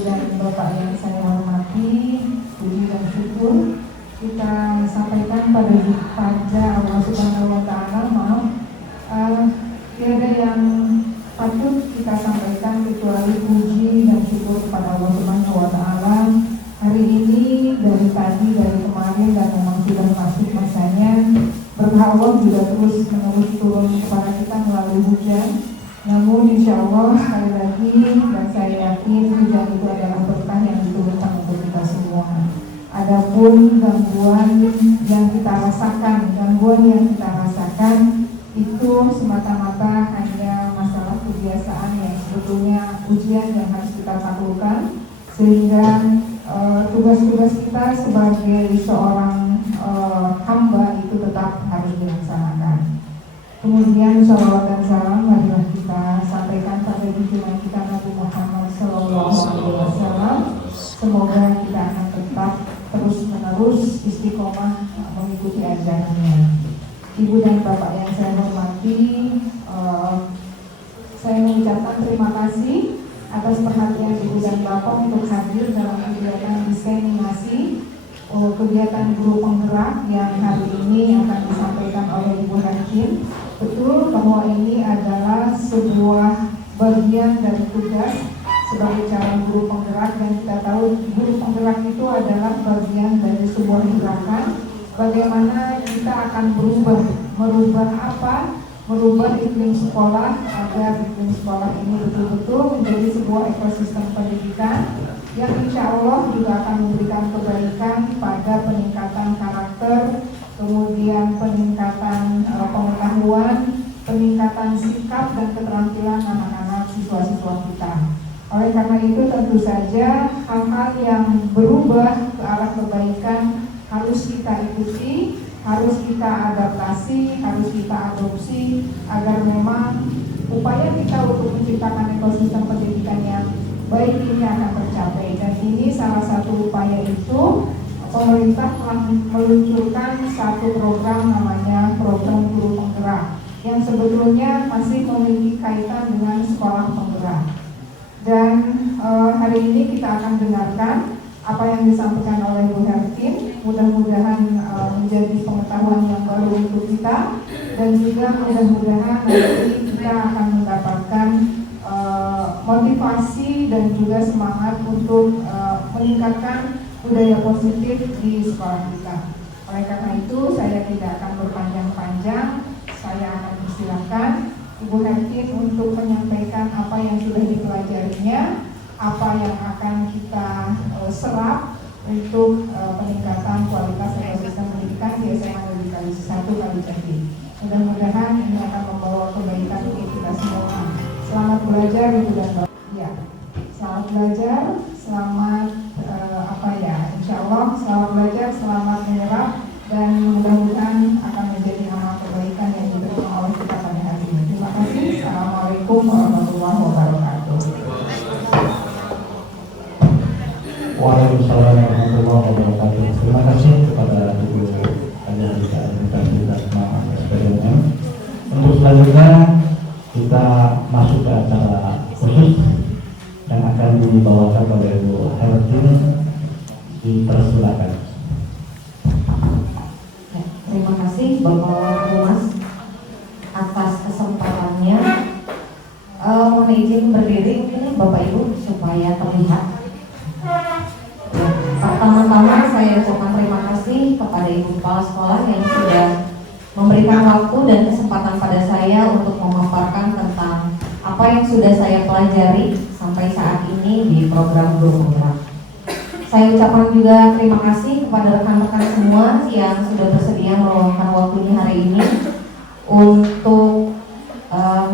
dan Bapak yang saya hormati, puji dan syukur kita sampaikan pada Allah Subhanahu wa Ta'ala. Tiada yang patut kita sampaikan kecuali puji dan syukur kepada Allah Subhanahu wa Ta'ala. Hari ini dari tadi, dari kemarin, dan memang sudah masuk masanya berkah Allah juga terus menerus turun kepada kita melalui hujan. Namun insya Allah sekali lagi, dan saya yakin hujan itu adalah berkah yang diturunkan untuk kita semua. Adapun gangguan yang kita rasakan, itu semata-mata hanya masalah kebiasaan yang sebetulnya ujian yang harus kita taklukkan, sehingga tugas-tugas kita sebagai seorang hamba itu tetap harus dilaksanakan. Kemudian sholawat dan salam marilah kita sampaikan pada junjungan kita Nabi Muhammad SAW. Semoga kita akan tetap terus-menerus istiqomah mengikuti ajarannya. Ibu dan Bapak yang saya hormati, saya mengucapkan terima kasih atas perhatian Ibu dan Bapak untuk hadir dalam kegiatan diseminasi kegiatan guru penggerak yang hari ini akan disampaikan oleh Ibu Hakim. Betul bahwa ini adalah sebuah bagian dari tugas sebagai calon guru penggerak, dan kita tahu guru penggerak itu adalah bagian dari sebuah gerakan. Bagaimana kita akan merubah apa? Merubah iklim sekolah agar iklim sekolah ini betul-betul menjadi sebuah ekosistem pendidikan yang insya Allah juga akan memberikan kebaikan pada peningkatan karakter, kemudian peningkatan pengetahuan, peningkatan sikap dan keterampilan anak-anak siswa-siswa kita. Oleh karena itu tentu saja hal-hal yang berubah ke arah kebaikan harus kita ikuti, harus kita adaptasi, harus kita adopsi agar memang upaya kita untuk menciptakan ekosistem pendidikan yang baik ini akan tercapai. Dan ini salah satu upaya itu, pemerintah telah meluncurkan satu program namanya program guru penggerak yang sebetulnya masih memiliki kaitan dengan sekolah penggerak. Dan hari ini kita akan dengarkan apa yang disampaikan oleh Bu Hertin. Mudah-mudahan menjadi pengetahuan yang baru untuk kita, dan juga mudah-mudahan nanti kita akan mendapatkan motivasi dan juga semangat untuk meningkatkan budaya positif di sekolah kita. Oleh karena itu saya tidak akan berpanjang-panjang, saya akan persilakan Ibu Hertin untuk menyampaikan apa yang sudah dipelajarinya, apa yang akan kita serap untuk peningkatan kualitas ekosistem pendidikan di SMA Negeri Kali 1 Kalijati. Mudah-mudahan ini akan membawa kebaikan untuk kita semua. Selamat belajar Ibu dan Bapak. Ya, selamat belajar, selamat insya Allah selamat belajar, selamat menyerap, dan mudah-mudahan akan menjadi amal kebaikan yang diterima oleh kita pada hari ini. Terima kasih. Assalamualaikum warahmatullahi wabarakatuh. Waalaikumsalam warahmatullahi wabarakatuh. Terima kasih kepada Ibu Hajarita SPDM. Untuk selanjutnya kita masuk ke acara khusus yang akan dibawakan oleh Ibu Hertin. Dipersilakan. Terima kasih Bapak Humas atas kesempatannya. Mohon izin berdiri ini Bapak Ibu supaya terlihat. Pertama-tama saya ucapkan terima kasih kepada Ibu Kepala Sekolah yang sudah memberikan waktu dan kesempatan pada saya untuk memaparkan tentang apa yang sudah saya pelajari sampai saat ini di program Guru Penggerak. Saya ucapkan juga terima kasih kepada rekan-rekan semua yang sudah bersedia meluangkan waktunya hari ini untuk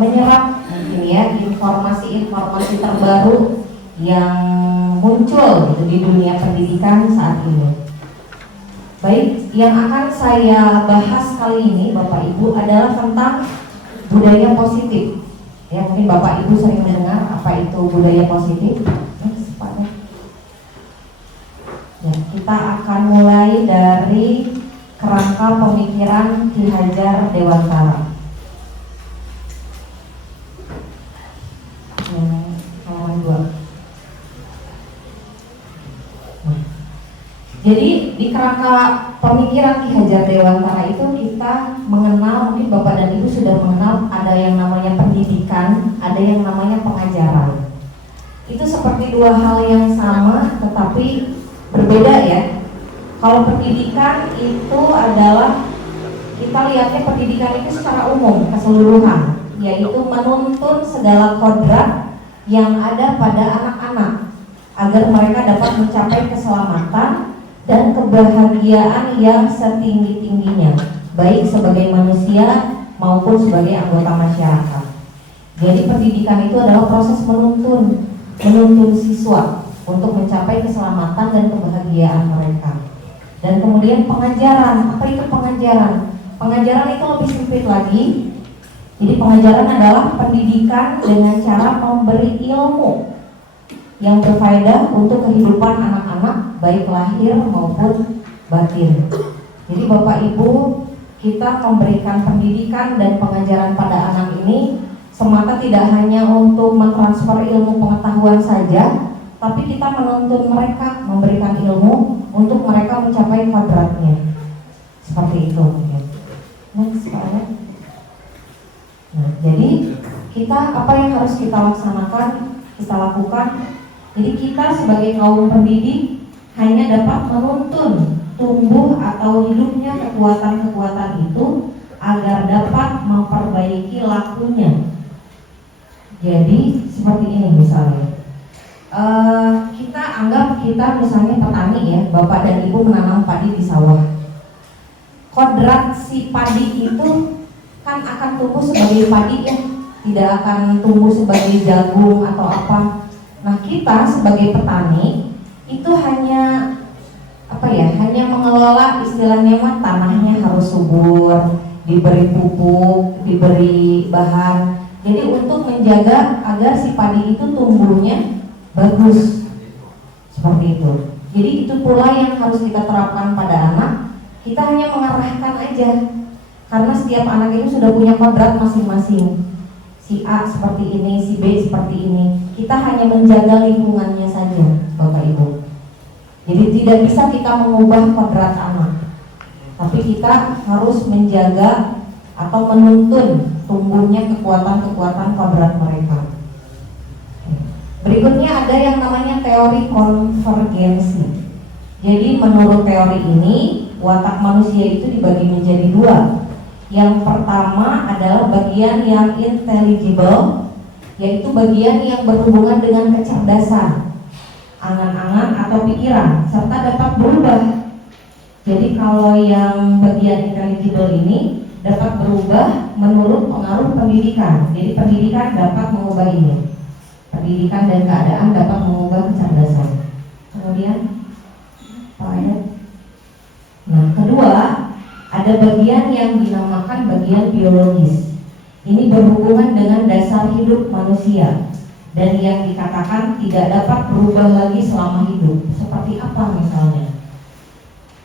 menyerap mungkin ya informasi-informasi terbaru yang muncul gitu di dunia pendidikan saat ini. Baik, yang akan saya bahas kali ini Bapak Ibu adalah tentang budaya positif. Ya, mungkin Bapak Ibu sering mendengar apa itu budaya positif. Ya, kita akan mulai dari kerangka pemikiran Ki Hajar Dewantara. Halaman 2. Jadi di kerangka pemikiran Ki Hajar Dewantara itu kita mengenal, mungkin Bapak dan Ibu sudah mengenal, ada yang namanya pendidikan, ada yang namanya pengajaran. Itu seperti dua hal yang sama tetapi berbeda ya. Kalau pendidikan itu adalah, kita lihatnya pendidikan itu secara umum, keseluruhan, yaitu menuntun segala kodrat yang ada pada anak-anak agar mereka dapat mencapai keselamatan dan kebahagiaan yang setinggi-tingginya, baik sebagai manusia maupun sebagai anggota masyarakat. Jadi pendidikan itu adalah proses menuntun siswa untuk mencapai keselamatan dan kebahagiaan mereka. Dan kemudian pengajaran, apa itu pengajaran? Pengajaran itu lebih sempit lagi. Jadi pengajaran adalah pendidikan dengan cara memberi ilmu yang berfaedah untuk kehidupan anak-anak, baik lahir maupun batin. Jadi Bapak Ibu, kita memberikan pendidikan dan pengajaran pada anak ini semata tidak hanya untuk mentransfer ilmu pengetahuan saja, tapi kita menuntun mereka, memberikan ilmu untuk mereka mencapai kodratnya. Seperti itu. Next, Pak. Nah, jadi kita, apa yang harus kita laksanakan, kita lakukan. Jadi kita sebagai kaum pendidik hanya dapat menuntun tumbuh atau hidupnya kekuatan-kekuatan itu agar dapat memperbaiki lakunya. Jadi seperti ini misalnya, kita anggap kita misalnya petani ya, Bapak dan Ibu menanam padi di sawah. Kodrat si padi itu kan akan tumbuh sebagai padi ya, tidak akan tumbuh sebagai jagung atau apa. Nah, kita sebagai petani itu hanya hanya mengelola, istilahnya mah tanahnya harus subur, diberi pupuk, diberi bahan. Jadi untuk menjaga agar si padi itu tumbuhnya bagus. Seperti itu. Jadi itu pula yang harus kita terapkan pada anak. Kita hanya mengarahkan aja. Karena setiap anak itu sudah punya kodrat masing-masing. Si A seperti ini, si B seperti ini. Kita hanya menjaga lingkungannya saja, Bapak Ibu. Jadi tidak bisa kita mengubah kodrat anak, tapi kita harus menjaga atau menuntun tumbuhnya kekuatan-kekuatan kodrat mereka. Berikutnya ada yang namanya teori konvergensi. Jadi menurut teori ini, watak manusia itu dibagi menjadi dua. Yang pertama adalah bagian yang intelligible, yaitu bagian yang berhubungan dengan kecerdasan, angan-angan atau pikiran, serta dapat berubah. Jadi kalau yang bagian intelligible ini dapat berubah menurut pengaruh pendidikan. Jadi pendidikan dapat mengubah ini. Pendidikan dan keadaan dapat mengubah kecerdasan. Kemudian nah, kedua, ada bagian yang dinamakan bagian biologis. Ini berhubungan dengan dasar hidup manusia dan yang dikatakan tidak dapat berubah lagi selama hidup. Seperti apa misalnya?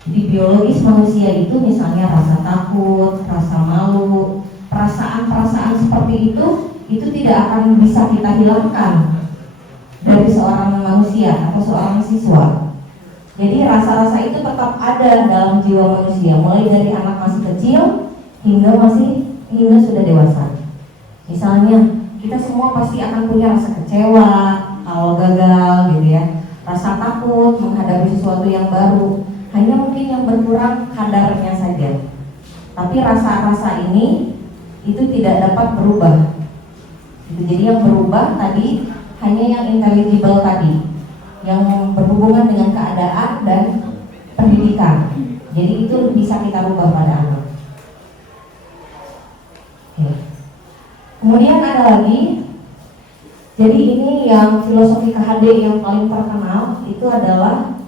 Di biologis manusia itu misalnya rasa takut, rasa malu, perasaan-perasaan seperti itu tidak akan bisa kita hilangkan dari seorang manusia atau seorang siswa. Jadi rasa-rasa itu tetap ada dalam jiwa manusia, mulai dari anak masih kecil hingga sudah dewasa. Misalnya kita semua pasti akan punya rasa kecewa kalau gagal gitu ya, rasa takut menghadapi sesuatu yang baru. Hanya mungkin yang berkurang kadarnya saja. Tapi rasa-rasa ini itu tidak dapat berubah. Jadi yang berubah tadi hanya yang intelligible tadi, yang berhubungan dengan keadaan dan pendidikan. Jadi itu bisa kita rubah pada anak. Oke. Kemudian ada lagi. Jadi ini yang filosofi KHD yang paling terkenal itu adalah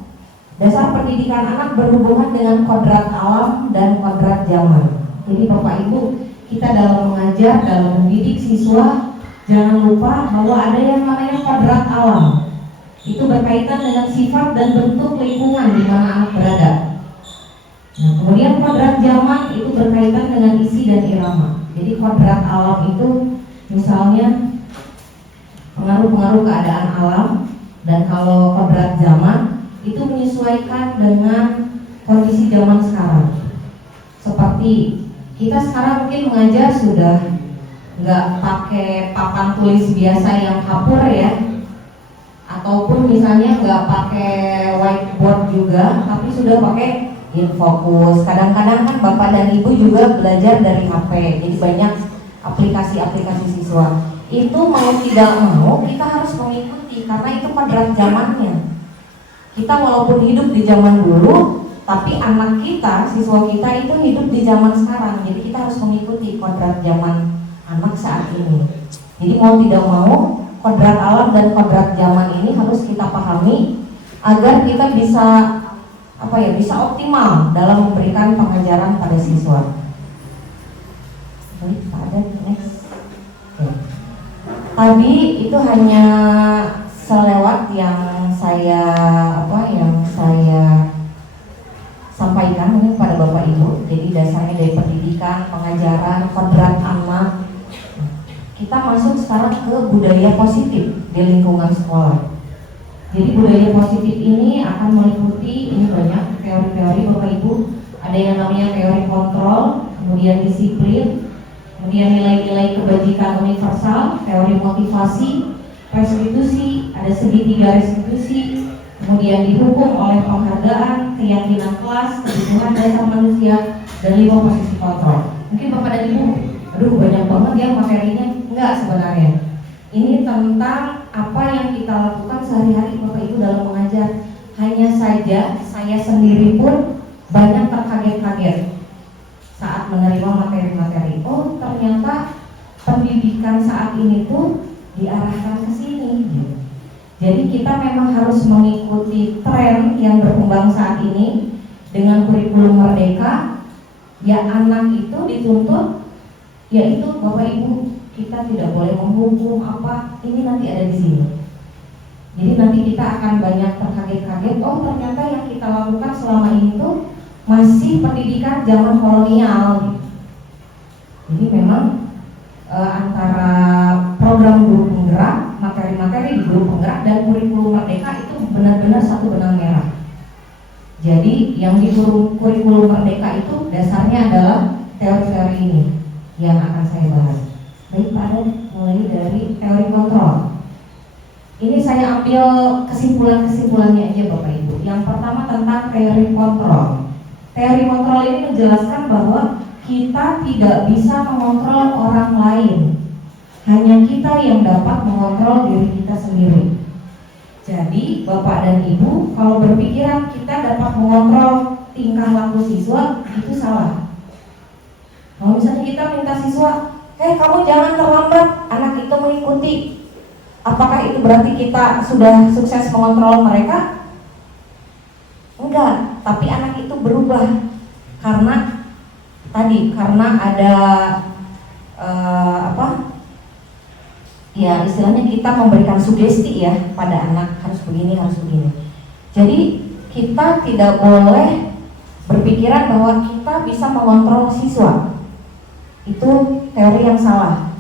dasar pendidikan anak berhubungan dengan kodrat alam dan kodrat zaman. Jadi Bapak Ibu, kita dalam mengajar, dalam mendidik siswa, jangan lupa bahwa ada yang namanya kodrat alam. Itu berkaitan dengan sifat dan bentuk lingkungan di mana anak berada. Nah, kemudian kodrat zaman itu berkaitan dengan isi dan irama. Jadi kodrat alam itu misalnya pengaruh-pengaruh keadaan alam, dan kalau kodrat zaman itu menyesuaikan dengan kondisi zaman sekarang. Seperti kita sekarang mungkin mengajar sudah nggak pakai papan tulis biasa yang kapur ya, ataupun misalnya nggak pakai whiteboard juga, tapi sudah pakai InFocus. Kadang-kadang kan Bapak dan Ibu juga belajar dari HP, jadi banyak aplikasi-aplikasi siswa. Itu mau tidak mau kita harus mengikuti karena itu kodrat zamannya. Kita walaupun hidup di zaman dulu, tapi anak kita, siswa kita itu hidup di zaman sekarang. Jadi kita harus mengikuti kodrat zaman anak saat ini. Jadi mau tidak mau, kodrat alam dan kodrat zaman ini harus kita pahami agar kita bisa bisa optimal dalam memberikan pengajaran pada siswa. Baik, Pak Adat, next. Tadi itu hanya selewat yang saya sampaikan mungkin pada Bapak Ibu. Jadi dasarnya dari pendidikan, pengajaran, kodrat anak. Kita masuk sekarang ke budaya positif di lingkungan sekolah. Jadi budaya positif ini akan meliputi ini banyak teori-teori Bapak Ibu. Ada yang namanya teori kontrol, kemudian disiplin, kemudian nilai-nilai kebajikan universal, teori motivasi, restitusi, ada segitiga restitusi, kemudian dihukum oleh penghargaan, keyakinan kelas, kebutuhan dasar manusia, dan 5 posisi kontrol. Mungkin Bapak dan Ibu, aduh banyak banget ya materinya. Enggak sebenarnya. Ini tentang apa yang kita lakukan sehari-hari Bapak Ibu dalam mengajar. Hanya saja saya sendiri pun banyak terkaget-kaget saat menerima materi-materi. Oh, ternyata pendidikan saat ini tuh diarahkan ke sini. Jadi kita memang harus mengikuti tren yang berkembang saat ini dengan kurikulum merdeka. Ya anak itu dituntut, yaitu Bapak Ibu kita tidak boleh menghukum apa ini nanti ada di sini. Jadi nanti kita akan banyak terkaget-kaget. Oh ternyata yang kita lakukan selama ini tuh masih pendidikan zaman kolonial. Jadi memang antara program guru penggerak, materi-materi di guru penggerak dan kurikulum merdeka itu benar-benar satu benang merah. Jadi yang di kurikulum merdeka itu dasarnya adalah teori-teori ini yang akan saya bahas. Baik Pak Adat, mulai dari teori kontrol. Ini saya ambil kesimpulan-kesimpulannya aja Bapak Ibu. Yang pertama tentang teori kontrol. Teori kontrol ini menjelaskan bahwa kita tidak bisa mengontrol orang lain. Hanya kita yang dapat mengontrol diri kita sendiri. Jadi Bapak dan Ibu kalau berpikiran kita dapat mengontrol tingkah laku siswa, itu salah. Kalau misalnya kita minta siswa, kamu jangan terlambat, anak itu mengikuti. Apakah itu berarti kita sudah sukses mengontrol mereka? Enggak, tapi anak itu berubah karena ada ya istilahnya kita memberikan sugesti ya pada anak harus begini, harus begini. Jadi kita tidak boleh berpikiran bahwa kita bisa mengontrol siswa. Itu teori yang salah.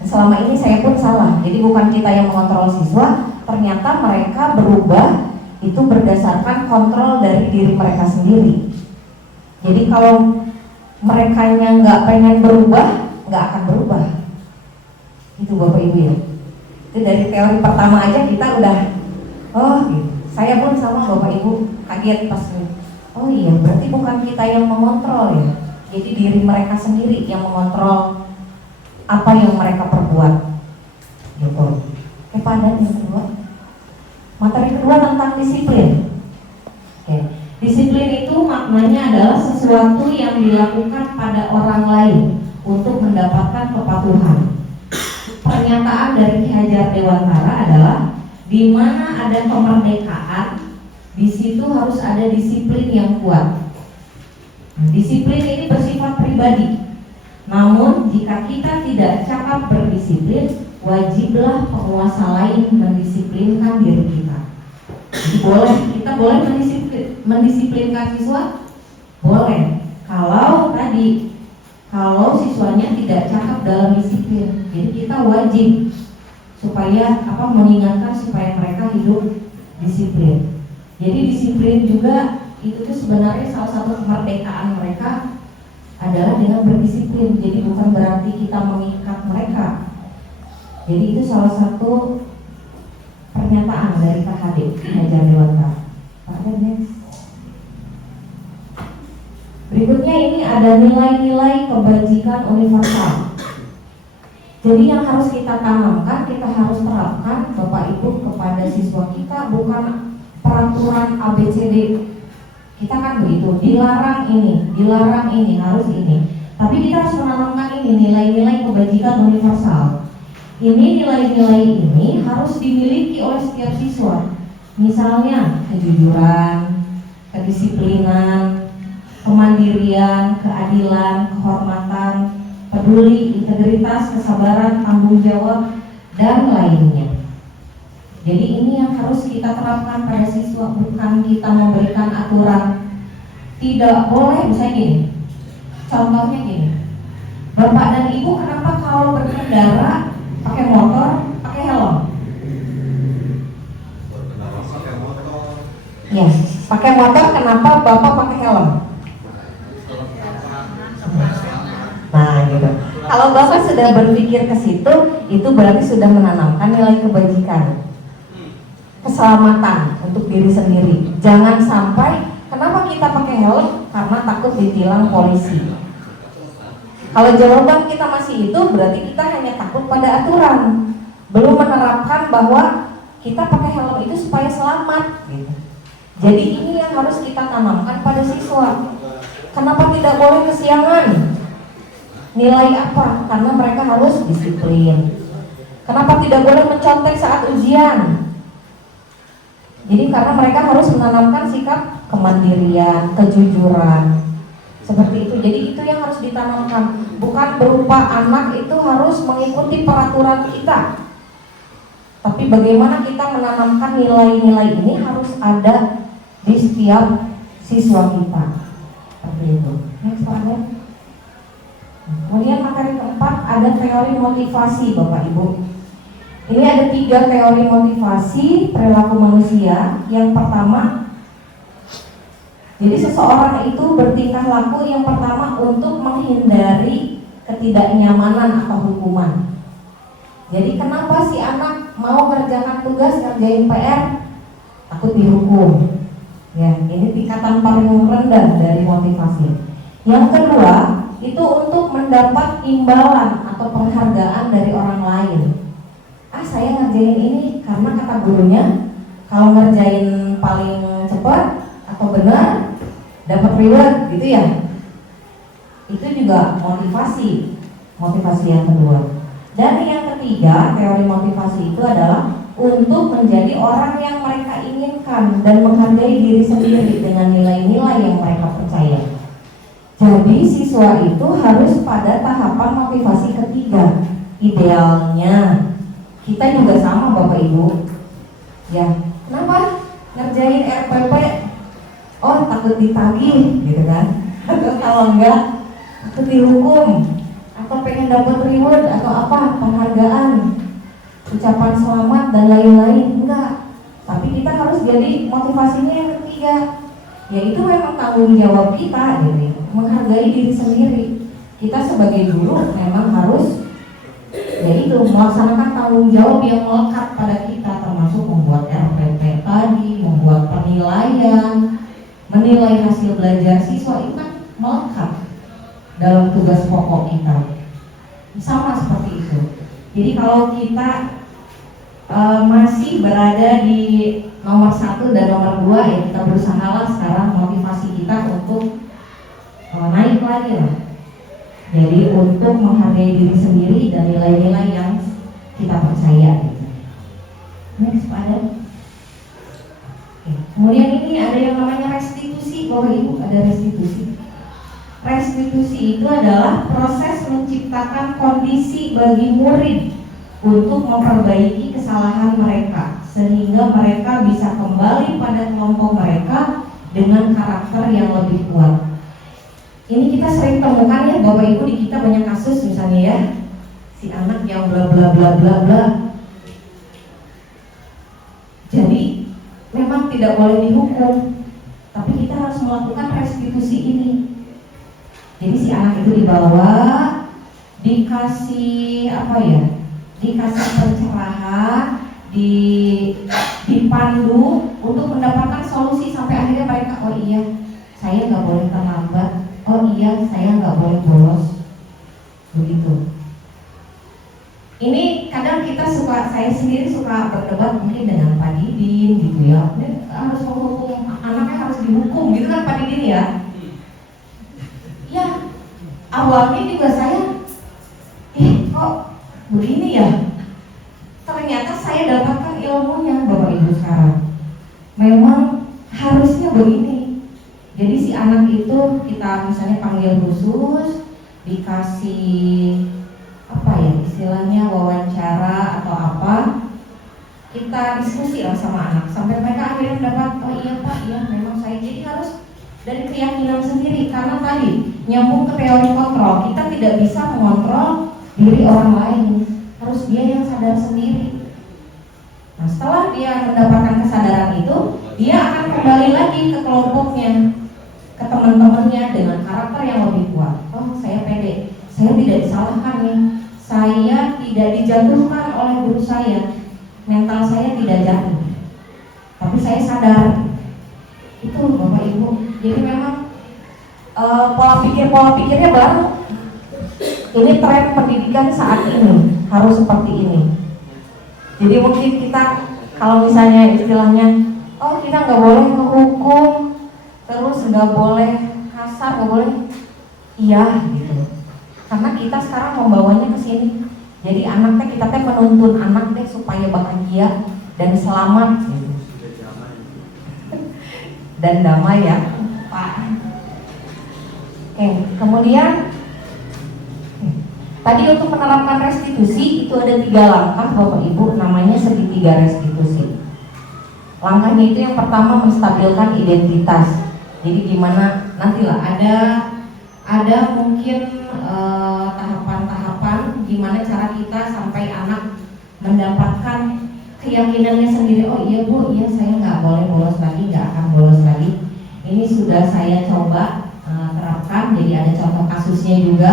Selama ini saya pun salah. Jadi bukan kita yang mengontrol siswa, ternyata mereka berubah itu berdasarkan kontrol dari diri mereka sendiri. Jadi kalau mereka yang nggak pengen berubah, nggak akan berubah. Itu Bapak Ibu ya. Itu dari teori pertama aja kita udah, gitu. Saya pun sama Bapak Ibu kaget pas, oh iya berarti bukan kita yang mengontrol ya. Jadi diri mereka sendiri yang mengontrol apa yang mereka perbuat. Gitu. Padat yang kedua. Materi kedua tentang disiplin. Disiplin itu maknanya adalah sesuatu yang dilakukan pada orang lain untuk mendapatkan kepatuhan. Pernyataan dari Ki Hajar Dewantara adalah di mana ada kemerdekaan, di situ harus ada disiplin yang kuat. Disiplin ini bersifat pribadi. Namun jika kita tidak cakap berdisiplin, wajiblah penguasa lain mendisiplinkan diri kita. Jadi kita boleh mendisiplinkan siswa? Boleh. Kalau siswanya tidak cakap dalam disiplin. Jadi kita wajib supaya mengingatkan supaya mereka hidup disiplin. Jadi disiplin juga itu tuh sebenarnya salah satu kemerdekaan mereka adalah dengan berdisiplin. Jadi bukan berarti kita mengikat mereka. Jadi itu salah satu pernyataan dari KHD Hajar Dewata. Next. Berikutnya ini ada nilai-nilai kebajikan universal. Jadi yang harus kita tanamkan, kita harus terapkan Bapak Ibu kepada siswa kita, bukan peraturan ABCD. Kita kan begitu, dilarang ini, harus ini. Tapi kita harus menanamkan ini nilai-nilai kebajikan universal. Ini nilai-nilai ini harus dimiliki oleh setiap siswa. Misalnya kejujuran, kedisiplinan, kemandirian, keadilan, kehormatan, peduli, integritas, kesabaran, tanggung jawab, dan lainnya. Jadi ini yang harus kita terapkan pada siswa, bukan kita memberikan aturan. Tidak boleh, misalnya gini, contohnya gini, Bapak dan Ibu kenapa kalau berkendara pakai motor, pakai helm? Ya, pakai motor kenapa Bapak pakai helm? Nah gitu. Kalau Bapak sudah berpikir ke situ, itu berarti sudah menanamkan nilai kebajikan, keselamatan untuk diri sendiri. Jangan sampai, kenapa kita pakai helm? Karena takut ditilang polisi. Kalau jawaban kita masih itu, berarti kita hanya takut pada aturan, belum menerapkan bahwa kita pakai helm itu supaya selamat gitu. Jadi ini yang harus kita tanamkan pada siswa. Kenapa tidak boleh kesiangan? Nilai apa? Karena mereka harus disiplin. Kenapa tidak boleh mencontek saat ujian? Jadi karena mereka harus menanamkan sikap kemandirian, kejujuran, seperti itu. Jadi itu yang harus ditanamkan. Bukan berupa anak itu harus mengikuti peraturan kita, tapi bagaimana kita menanamkan nilai-nilai ini harus ada di setiap siswa kita. Seperti itu. Next slide. Kemudian materi keempat ada teori motivasi, Bapak Ibu. Ini ada 3 teori motivasi perilaku manusia. Yang pertama, jadi seseorang itu bertingkah laku yang pertama untuk menghindari ketidaknyamanan atau hukuman. Jadi kenapa si anak mau mengerjakan tugas, ngerjain PR? Takut dihukum. Ya, ini tingkatan paling rendah dari motivasi. Yang kedua, itu untuk mendapat imbalan atau penghargaan dari orang lain. Saya ngerjain ini karena kata gurunya kalau ngerjain paling cepat atau benar dapat reward gitu ya. Itu juga motivasi yang kedua. Dan yang ketiga, teori motivasi itu adalah untuk menjadi orang yang mereka inginkan dan menghargai diri sendiri dengan nilai-nilai yang mereka percaya. Jadi siswa itu harus pada tahapan motivasi ketiga. Idealnya kita juga sama Bapak Ibu. Ya, kenapa ngerjain RPP? Oh, takut ditagih gitu kan. Atau kalau enggak takut dihukum, atau pengen dapat reward atau apa, penghargaan, ucapan selamat dan lain-lain. Enggak. Tapi kita harus jadi motivasinya yang ketiga, yaitu memang tanggung jawab kita gitu, menghargai diri sendiri. Kita sebagai guru memang harus yaitu melaksanakan tanggung jawab yang melekat pada kita, termasuk membuat RPP tadi, membuat penilaian, menilai hasil belajar siswa, itu kan melekat dalam tugas pokok kita. Sama seperti itu. Jadi kalau kita masih berada di nomor 1 dan nomor 2, ya kita berusahalah sekarang motivasi kita untuk naik lagi lah. Jadi untuk menghargai diri sendiri dan nilai-nilai yang kita percaya. Next pada. Kemudian ini ada yang namanya restitusi, Bapak Ibu, ada restitusi. Restitusi itu adalah proses menciptakan kondisi bagi murid untuk memperbaiki kesalahan mereka sehingga mereka bisa kembali pada kelompok mereka dengan karakter yang lebih kuat. Ini kita sering temukan ya Bapak Ibu, di kita banyak kasus misalnya ya, si anak yang bla bla bla bla bla. Jadi memang memang tidak boleh dihukum, tapi kita harus melakukan restitusi ini. Jadi si anak itu dibawa, dikasih dikasih pencerahan, dipandu untuk mendapatkan solusi sampai akhirnya mereka, oh iya saya nggak boleh terlambat, oh iya saya nggak boleh bolos, begitu. Ini kadang saya sendiri suka berdebat mungkin dengan Pak Didin gitu ya, ini harus menghukum anaknya, harus dihukum gitu kan Pak Didin ya. Ya awalnya juga saya kok begini ya, ternyata saya dapatkan ilmunya Bapak Ibu sekarang. Memang harusnya begini. Jadi si anak itu kita misalnya panggil khusus, dikasih istilahnya wawancara atau apa, kita diskusi lah sama anak sampai mereka akhirnya mendapat, oh iya Pak, iya memang saya. Jadi harus dari keyakinan sendiri, karena tadi nyambung ke teori kontrol, kita tidak bisa mengontrol diri orang lain, harus dia yang sadar sendiri. Nah setelah dia mendapatkan kesadaran itu, dia akan kembali lagi ke kelompoknya, ke teman-temannya dengan karakter yang lebih kuat. Oh saya pede, saya tidak disalahkan nih, saya tidak dijatuhkan oleh guru saya, mental saya tidak jatuh, tapi saya sadar. Itu Bapak Ibu. Jadi memang pola pikirnya baru. Ini tren pendidikan saat ini harus seperti ini. Jadi mungkin kita kalau misalnya istilahnya, oh kita nggak boleh menghukum, terus nggak boleh kasar, nggak boleh, iya gitu. Karena kita sekarang membawanya ke sini. Jadi kita menuntun anak supaya bahagia dan selamat gitu. Dan damai ya Pak. Oke, kemudian tadi untuk menerapkan restitusi itu ada 3 langkah Bapak Ibu, namanya segitiga restitusi. Langkahnya itu yang pertama menstabilkan identitas. Jadi gimana nantilah ada mungkin tahapan-tahapan gimana cara kita sampai anak mendapatkan keyakinannya sendiri. Oh iya Bu, iya saya nggak boleh bolos lagi, nggak akan bolos lagi. Ini sudah saya coba terapkan. Jadi ada contoh kasusnya juga.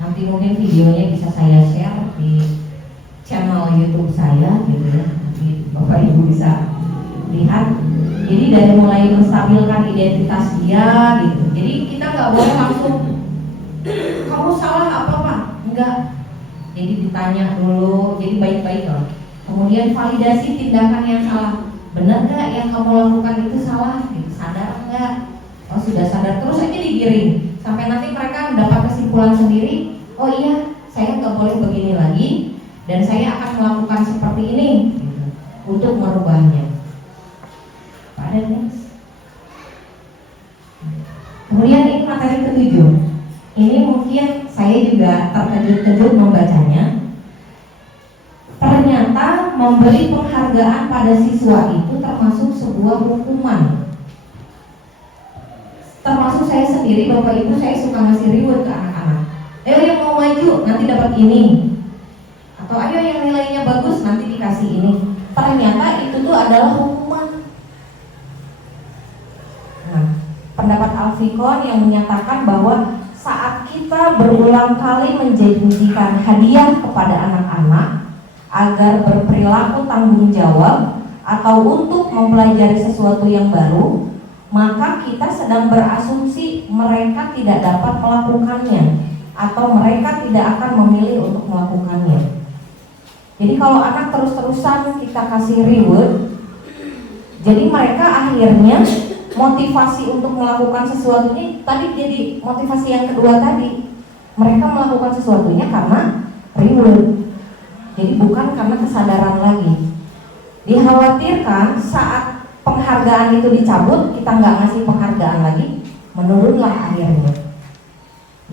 Nanti mungkin videonya bisa saya share di channel YouTube saya gitu ya. Nanti Bapak Ibu bisa lihat. Jadi dari mulai menstabilkan identitas dia gitu. Jadi kita nggak boleh langsung kamu salah apa Pak? Enggak. Jadi ditanya dulu. Jadi baik-baik loh. Kemudian validasi tindakan yang salah. Benar nggak yang kamu lakukan itu salah? Gitu. Sadar nggak? Oh sudah sadar, terus aja digiring sampai nanti mereka mendapat kesimpulan sendiri. Oh iya, saya nggak boleh begini lagi dan saya akan melakukan seperti ini gitu, untuk merubahnya. Ada next. Kemudian ini materi ke-7. Ini mungkin saya juga terkejut-kejut membacanya. Ternyata memberi penghargaan pada siswa itu termasuk sebuah hukuman. Termasuk saya sendiri, Bapak Ibu, saya suka ngasih reward ke anak-anak. Ayo yang mau maju nanti dapat ini, atau ayo yang nilainya bagus nanti dikasih ini. Ternyata itu tuh adalah hukuman. Nah, pendapat Alfikon yang menyatakan bahwa saat kita berulang kali menjanjikan hadiah kepada anak-anak agar berperilaku tanggung jawab atau untuk mempelajari sesuatu yang baru, maka kita sedang berasumsi mereka tidak dapat melakukannya atau mereka tidak akan memilih untuk melakukannya. Jadi kalau anak terus-terusan kita kasih reward, jadi mereka akhirnya motivasi untuk melakukan sesuatu ini tadi jadi motivasi yang kedua tadi. Mereka melakukan sesuatunya karena reward. Jadi bukan karena kesadaran lagi. Dikhawatirkan saat penghargaan itu dicabut, kita nggak ngasih penghargaan lagi, menurunlah akhirnya.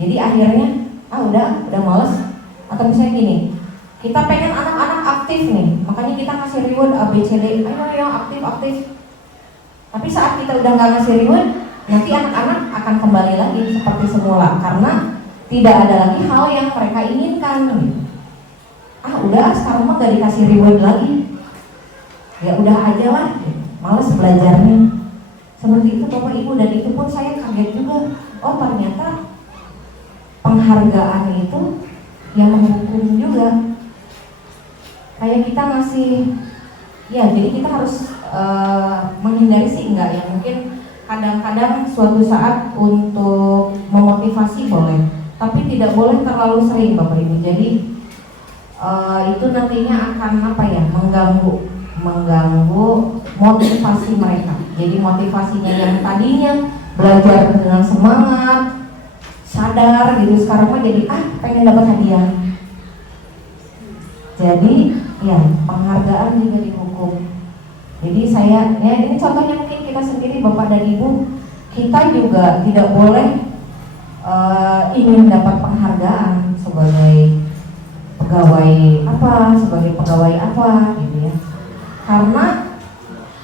Jadi akhirnya, udah males. Atau misalnya gini, kita pengen anak-anak aktif nih, makanya kita ngasih reward ABCD, ayo aktif. Tapi saat kita udah nggak ngasih reward, nanti anak-anak akan kembali lagi seperti semula karena tidak ada lagi hal yang mereka inginkan. Udah sekarang mah gak dikasih reward lagi, ya udah aja lah. males belajarnya. Seperti itu Bapak Ibu, dan itu pun saya kaget juga. Oh ternyata penghargaan itu yang menghukum juga. Kayak kita ngasih, ya jadi kita harus menghindari sih enggak ya, mungkin kadang-kadang suatu saat untuk memotivasi boleh, tapi tidak boleh terlalu sering Bapak Ibu. Jadi itu nantinya akan apa ya, mengganggu motivasi mereka. Jadi motivasinya yang tadinya belajar dengan semangat, sadar gitu, sekarang mah jadi pengen dapat hadiah. Jadi ya penghargaan juga dihukum. Jadi saya ya ini contohnya mungkin kita sendiri Bapak dan Ibu, kita juga tidak boleh ingin dapat penghargaan sebagai pegawai apa gitu ya. Karena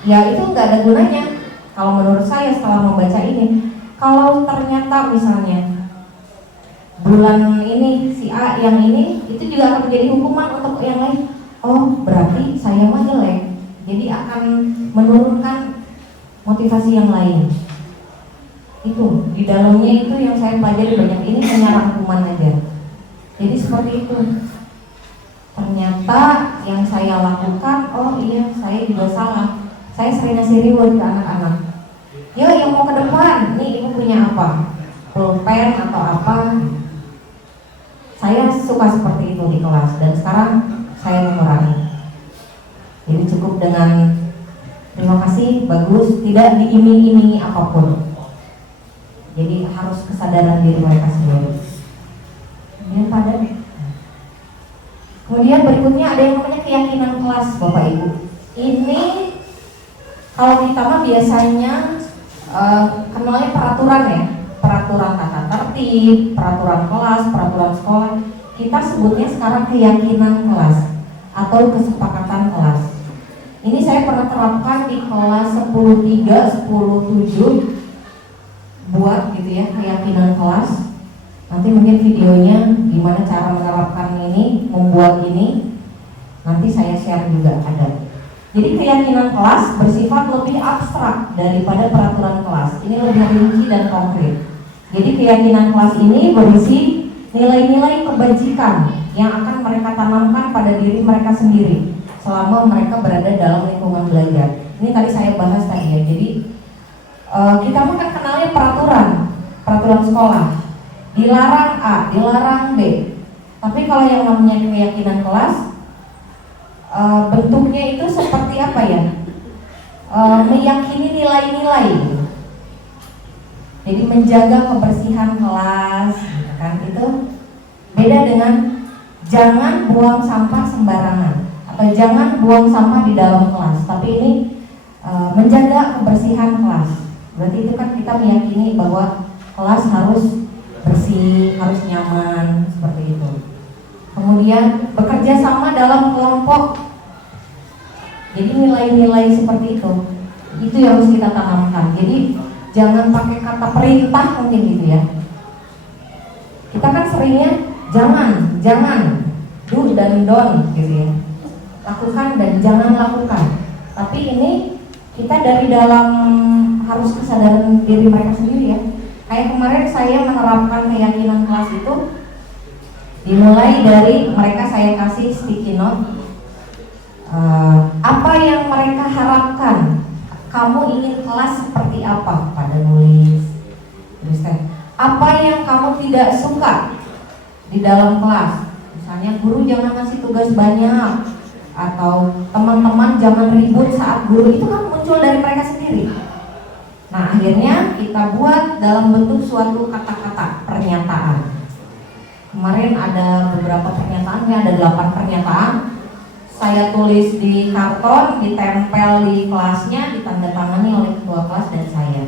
ya itu nggak ada gunanya. Kalau menurut saya setelah membaca ini, kalau ternyata misalnya bulan ini si A yang ini itu juga akan menjadi hukuman untuk yang lain. Oh berarti saya mah jelek, jadi akan menurunkan motivasi yang lain. Itu di dalamnya itu yang saya pelajari banyak, ini hanya rangkuman aja. Jadi seperti itu. Ternyata yang saya lakukan, oh iya saya juga salah. Saya sering ngasih reward ke anak-anak. Yo yang mau ke depan, nih ibu punya apa? Pulpen atau apa? Saya suka seperti itu di kelas, dan sekarang saya mengurangi. Jadi cukup dengan terima kasih, bagus, tidak diiming-imingi apapun. Jadi harus kesadaran diri mereka sendiri. Kemudian berikutnya ada yang namanya keyakinan kelas Bapak Ibu. Ini kalau kita mah biasanya kenalnya peraturan ya, peraturan tata tertib, peraturan kelas, peraturan sekolah. Kita sebutnya sekarang keyakinan kelas atau kesepakatan kelas. Ini saya pernah terapkan di kelas 10.3, 10.7 buat gitu ya keyakinan kelas. Nanti mungkin videonya gimana cara menerapkan ini, membuat ini, nanti saya share juga ada. Jadi keyakinan kelas bersifat lebih abstrak daripada peraturan kelas. Ini lebih rinci dan konkret. Jadi keyakinan kelas ini berisi nilai-nilai kebajikan yang akan mereka tanamkan pada diri mereka sendiri selama mereka berada dalam lingkungan belajar. Ini tadi saya bahas tadi ya. Jadi kita kan kenalnya peraturan sekolah. Dilarang A, dilarang B. Tapi kalau yang namanya keyakinan kelas, bentuknya itu seperti apa ya? Meyakini nilai-nilai. Jadi menjaga kebersihan kelas, kan itu beda dengan jangan buang sampah sembarangan atau jangan buang sampah di dalam kelas. Tapi ini menjaga kebersihan kelas. Berarti itu kan kita meyakini bahwa kelas harus bersih, harus nyaman, seperti itu. Kemudian bekerja sama dalam kelompok. Jadi nilai-nilai seperti itu yang harus kita tanamkan. Jadi jangan pakai kata perintah mungkin gitu ya. Kita kan seringnya jangan, do dan don't gitu ya. Lakukan dan jangan lakukan. Tapi ini kita dari dalam harus kesadaran diri mereka sendiri ya. Kayak kemarin saya menerapkan keyakinan kelas itu dimulai dari mereka saya kasih sticky note. Apa yang mereka harapkan, kamu ingin kelas seperti apa, pada nulis. Tuliskan apa yang kamu tidak suka di dalam kelas. Misalnya guru jangan ngasih tugas banyak, atau teman-teman jangan ribut saat guru. Itu kan muncul dari mereka sendiri. Nah akhirnya kita buat dalam bentuk suatu kata-kata pernyataan. Kemarin ada beberapa pernyataan, ada 8 pernyataan. Saya tulis di karton, ditempel di kelasnya, ditandatangani oleh ketua kelas dan saya.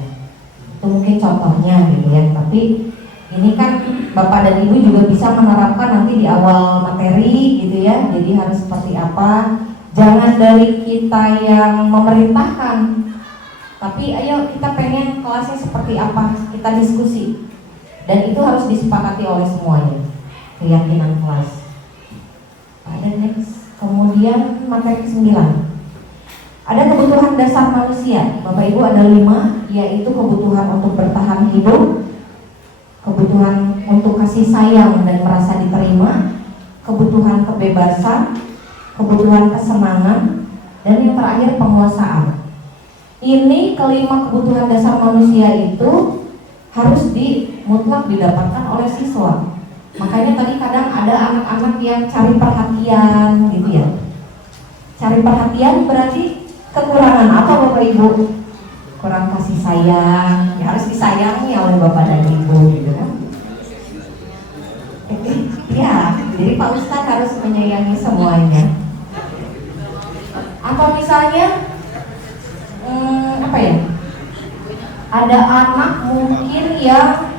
Itu mungkin contohnya gitu ya. Tapi ini kan Bapak dan Ibu juga bisa menerapkan nanti di awal materi gitu ya. Jadi harus seperti apa. Jangan dari kita yang memerintahkan, tapi ayo kita pengen kelasnya seperti apa, kita diskusi. Dan itu harus disepakati oleh semuanya, keyakinan kelas. Ada next. Kemudian materi ke-9. Ada kebutuhan dasar manusia, Bapak Ibu, ada 5, yaitu kebutuhan untuk bertahan hidup, kebutuhan untuk kasih sayang dan merasa diterima, kebutuhan kebebasan, kebutuhan kesenangan, dan yang terakhir penguasaan. Ini kelima kebutuhan dasar manusia itu harus mutlak didapatkan oleh siswa. Makanya tadi kadang ada anak-anak yang cari perhatian gitu ya. Cari perhatian berarti kekurangan apa Bapak Ibu? Kurang kasih sayang, ya harus disayangi oleh Bapak dan Ibu gitu kan. Ya, jadi Pak Ustadz harus menyayangi semuanya. Atau misalnya apa ya? Ada anak mungkin yang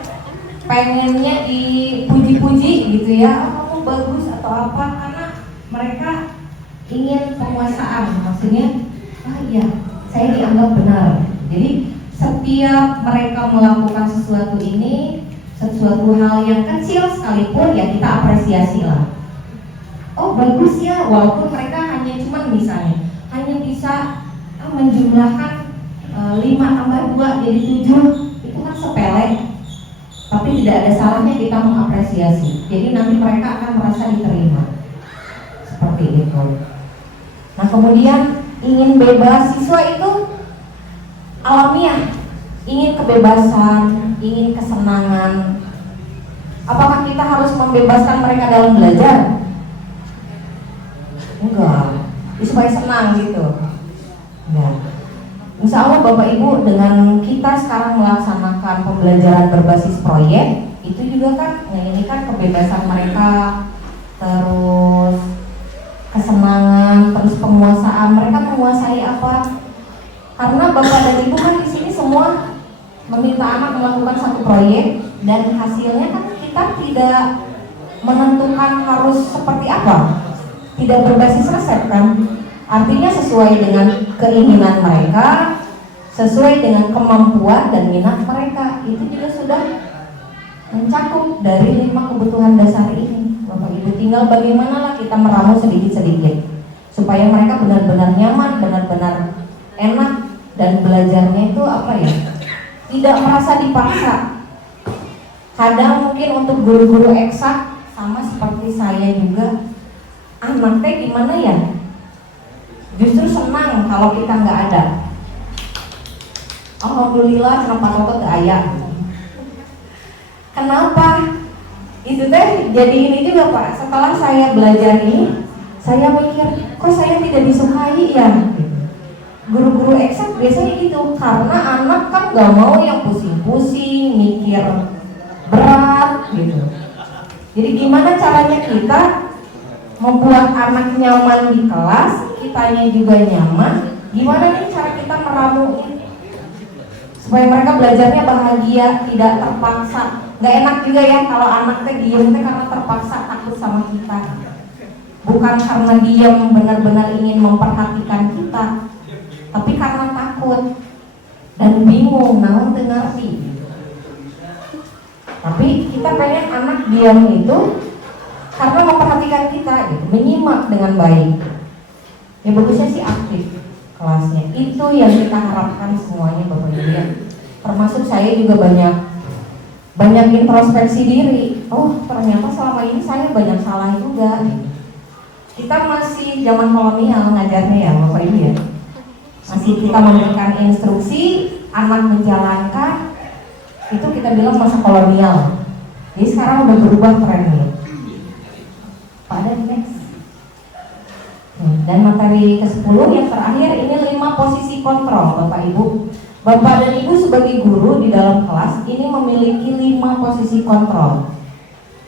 pengennya dipuji-puji gitu ya, kamu bagus atau apa, karena mereka ingin penguasaan, maksudnya iya, saya dianggap benar. Jadi setiap mereka melakukan sesuatu ini, sesuatu hal yang kecil sekalipun ya kita apresiasi lah. Oh bagus ya, walaupun mereka hanya cuman misalnya hanya bisa menjumlahkan 5 tambah 2 jadi 7, itu kan sepele. Tapi tidak ada salahnya kita mengapresiasi. Jadi nanti mereka akan merasa diterima. Seperti itu. Nah kemudian ingin bebas, siswa itu alamiah, ingin kebebasan, ingin kesenangan. Apakah kita harus membebaskan mereka dalam belajar? Enggak, supaya senang gitu. Enggak. Insya Allah Bapak Ibu, dengan kita sekarang melaksanakan pembelajaran berbasis proyek, itu juga kan, nah ini kan kebebasan mereka, terus kesenangan, terus penguasaan. Mereka menguasai apa? Karena Bapak dan Ibu kan di sini semua meminta anak melakukan satu proyek, dan hasilnya kan kita tidak menentukan harus seperti apa, tidak berbasis resep kan. Artinya sesuai dengan keinginan mereka, sesuai dengan kemampuan dan minat mereka. Itu juga sudah mencakup dari 5 kebutuhan dasar ini. Bapak Ibu, tinggal bagaimanalah kita meramu sedikit-sedikit supaya mereka benar-benar nyaman, benar-benar enak, dan belajarnya itu apa ya, tidak merasa dipaksa. Kadang mungkin untuk guru-guru eksak sama seperti saya juga, anaknya gimana ya, justru senang kalau kita nggak ada. Alhamdulillah kenapa toto ayah. Kenapa? Itu teh jadi ini juga Pak. Setelah saya belajar ini, saya mikir, kok saya tidak disukai ya? Guru-guru eksak biasanya gitu, karena anak kan nggak mau yang pusing-pusing, mikir berat gitu. Jadi gimana caranya kita membuat anak nyaman di kelas, kitanya juga nyaman. Gimana nih cara kita meramuin supaya mereka belajarnya bahagia, tidak terpaksa. Gak enak juga ya kalau anaknya diem karena terpaksa, takut sama kita. Bukan karena diem benar-benar ingin memperhatikan kita, tapi karena takut dan bingung, namun ngerti. Tapi kita pengen anak diam itu karena memperhatikan kita, gitu, menyimak dengan baik. Ya bagusnya sih aktif kelasnya. Itu yang kita harapkan semuanya Bapak Ibu ya. Termasuk saya juga banyak introspeksi diri. Oh ternyata selama ini saya banyak salah juga. Kita masih zaman kolonial ngajarnya ya Bapak Ibu ya. Masih kita memberikan instruksi, anak menjalankan. Itu kita bilang masa kolonial. Jadi sekarang udah berubah trennya. Pada next. Dan materi ke-10 yang terakhir ini 5 posisi kontrol Bapak Ibu. Bapak dan Ibu sebagai guru di dalam kelas ini memiliki 5 posisi kontrol.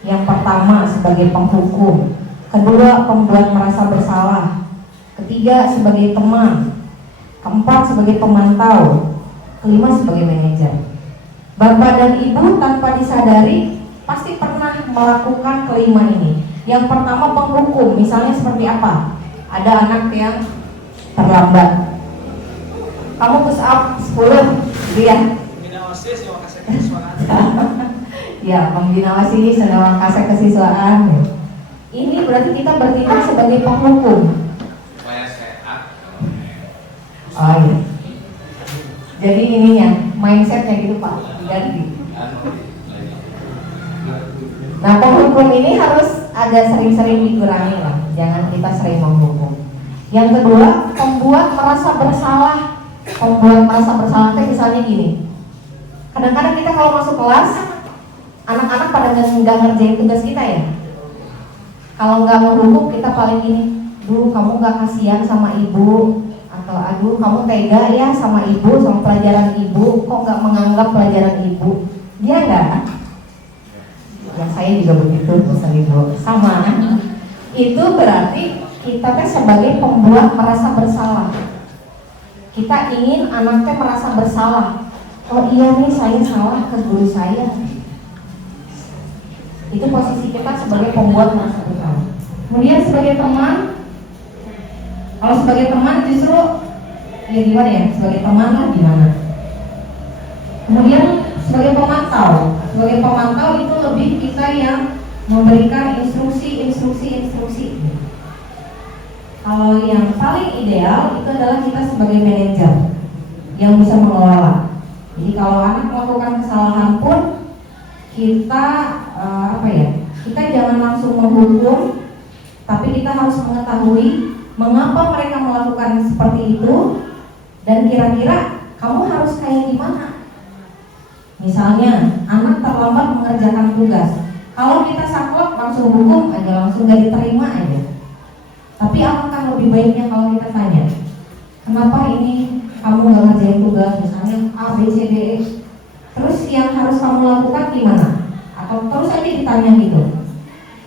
Yang pertama sebagai penghukum, kedua pembuat merasa bersalah, ketiga sebagai teman, keempat sebagai pemantau, kelima sebagai manajer. Bapak dan Ibu tanpa disadari pasti pernah melakukan kelima ini. Yang pertama penghukum, misalnya seperti apa? Ada anak yang terlambat, kamu push up 10, dia ya membina OSIS dan kasih kesiswaan. Ini berarti kita bertindak sebagai penghukum. Oh iya. Jadi ininya mindsetnya gitu Pak, diganti. Nah, penghukum ini harus agak sering-sering dikurangi lah, jangan kita sering menghukum. Yang kedua, membuat merasa bersalah. Membuat merasa bersalah kayak misalnya gini. Kadang-kadang kita kalau masuk kelas, anak-anak pada nggak ngerjain tugas kita ya. Kalau nggak menghukum, kita paling gini, duh kamu nggak kasihan sama ibu, atau aduh kamu tega ya sama ibu, sama pelajaran ibu, kok nggak menganggap pelajaran ibu. Dia nggak? Ya saya juga begitu, bosan ibu. Sama. Itu berarti kita kan sebagai pembuat merasa bersalah. Kita ingin anaknya merasa bersalah. Oh iya nih saya salah ke guru saya. Itu posisi kita sebagai pembuat merasa bersalah. Kemudian sebagai teman, kalau sebagai teman justru ya gimana ya? Sebagai teman lah gimana? Kemudian sebagai pemantau itu lebih kita yang memberikan instruksi. Kalau yang paling ideal itu adalah kita sebagai manajer yang bisa mengelola. Jadi kalau anak melakukan kesalahan pun kita kita jangan langsung menghukum, tapi kita harus mengetahui mengapa mereka melakukan seperti itu dan kira-kira kamu harus kayak gimana. Misalnya anak terlambat mengerjakan tugas, kalau kita saklek langsung hukum aja, langsung gak diterima aja. Tapi apakah lebih baiknya kalau kita tanya, kenapa ini kamu gak ngerjain tugas, misalnya A, B, C, D, E, terus yang harus kamu lakukan gimana? Atau terus aja ditanya gitu,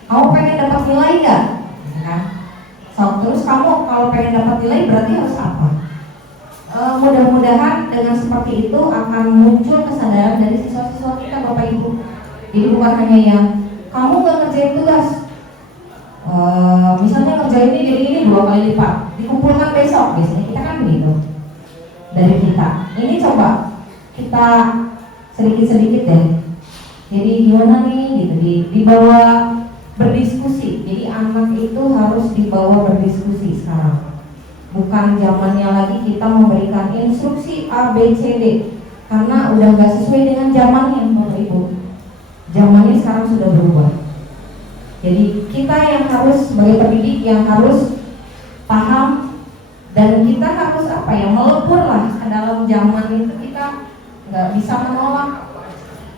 kamu pengen dapat nilai gak? Terus kamu kalau pengen dapat nilai berarti harus apa? Mudah-mudahan dengan seperti itu akan muncul kesadaran dari siswa-siswa kita Bapak Ibu. Jadi bukan hanya yang kamu gak ngerjain tugas, misalnya ngerjain ini jadi ini 2 kali lipat, dikumpulkan besok, biasanya kita kan begitu dari kita. Ini coba kita sedikit-sedikit deh. Jadi gimana nih gitu, dibawa berdiskusi. Jadi anak itu harus dibawa berdiskusi sekarang. Bukan zamannya lagi kita memberikan instruksi A, B, C, D, karena udah gak sesuai dengan zamannya Bapak Ibu. Zamannya sekarang sudah berubah. Jadi kita yang harus sebagai pendidik yang harus paham dan kita harus melebur lah ke dalam zaman itu. Kita nggak bisa menolak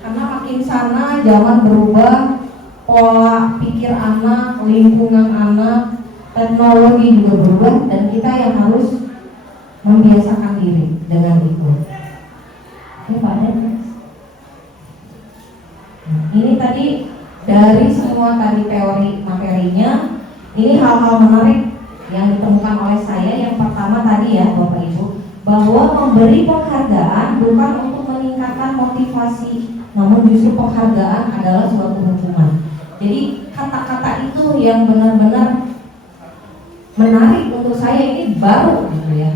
karena makin sana zaman berubah, pola pikir anak, lingkungan anak, teknologi juga berubah dan kita yang harus membiasakan diri dengan itu. Ini Pak Den. Ini tadi dari semua tadi teori materinya, ini hal-hal menarik yang ditemukan oleh saya. Yang pertama tadi ya Bapak Ibu, bahwa memberi penghargaan bukan untuk meningkatkan motivasi, namun justru penghargaan adalah suatu hukuman. Jadi kata-kata itu yang benar-benar menarik untuk saya, ini baru gitu ya.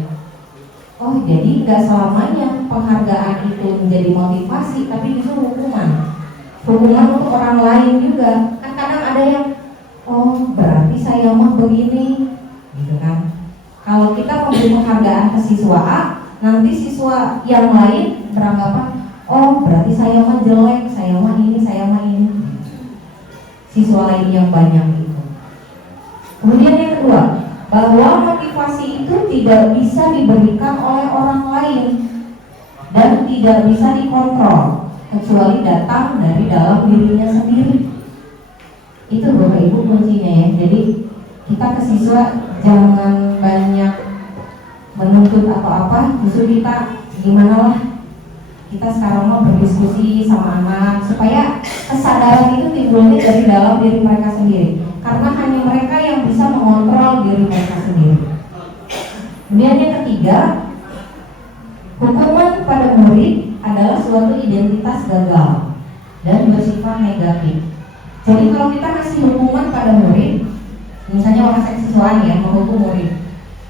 Oh jadi nggak selamanya penghargaan itu menjadi motivasi, tapi justru hukuman. Hukuman untuk orang lain juga. Kan kadang ada yang, oh berarti saya mah begini, gitu kan. Kalau kita memberi penghargaan ke siswa A, nanti siswa yang lain beranggapan, oh berarti saya mah jelek, saya mah ini, saya mah ini. Siswa lain yang banyak itu. Kemudian yang kedua, bahwa motivasi itu tidak bisa diberikan oleh orang lain dan tidak bisa dikontrol kecuali datang dari dalam dirinya sendiri. Itu Bapak Ibu kuncinya ya. Jadi kita ke siswa jangan banyak menuntut atau apa, justru kita gimana lah, kita sekarang mau berdiskusi sama anak supaya kesadaran itu timbulnya dari dalam diri mereka sendiri, karena hanya mereka yang bisa mengontrol diri mereka sendiri. Kemudian yang ketiga, hukuman pada murid adalah suatu identitas gagal dan bersifat negatif. Jadi kalau kita kasih hukuman pada murid, misalnya orang seksual ya menghukum murid,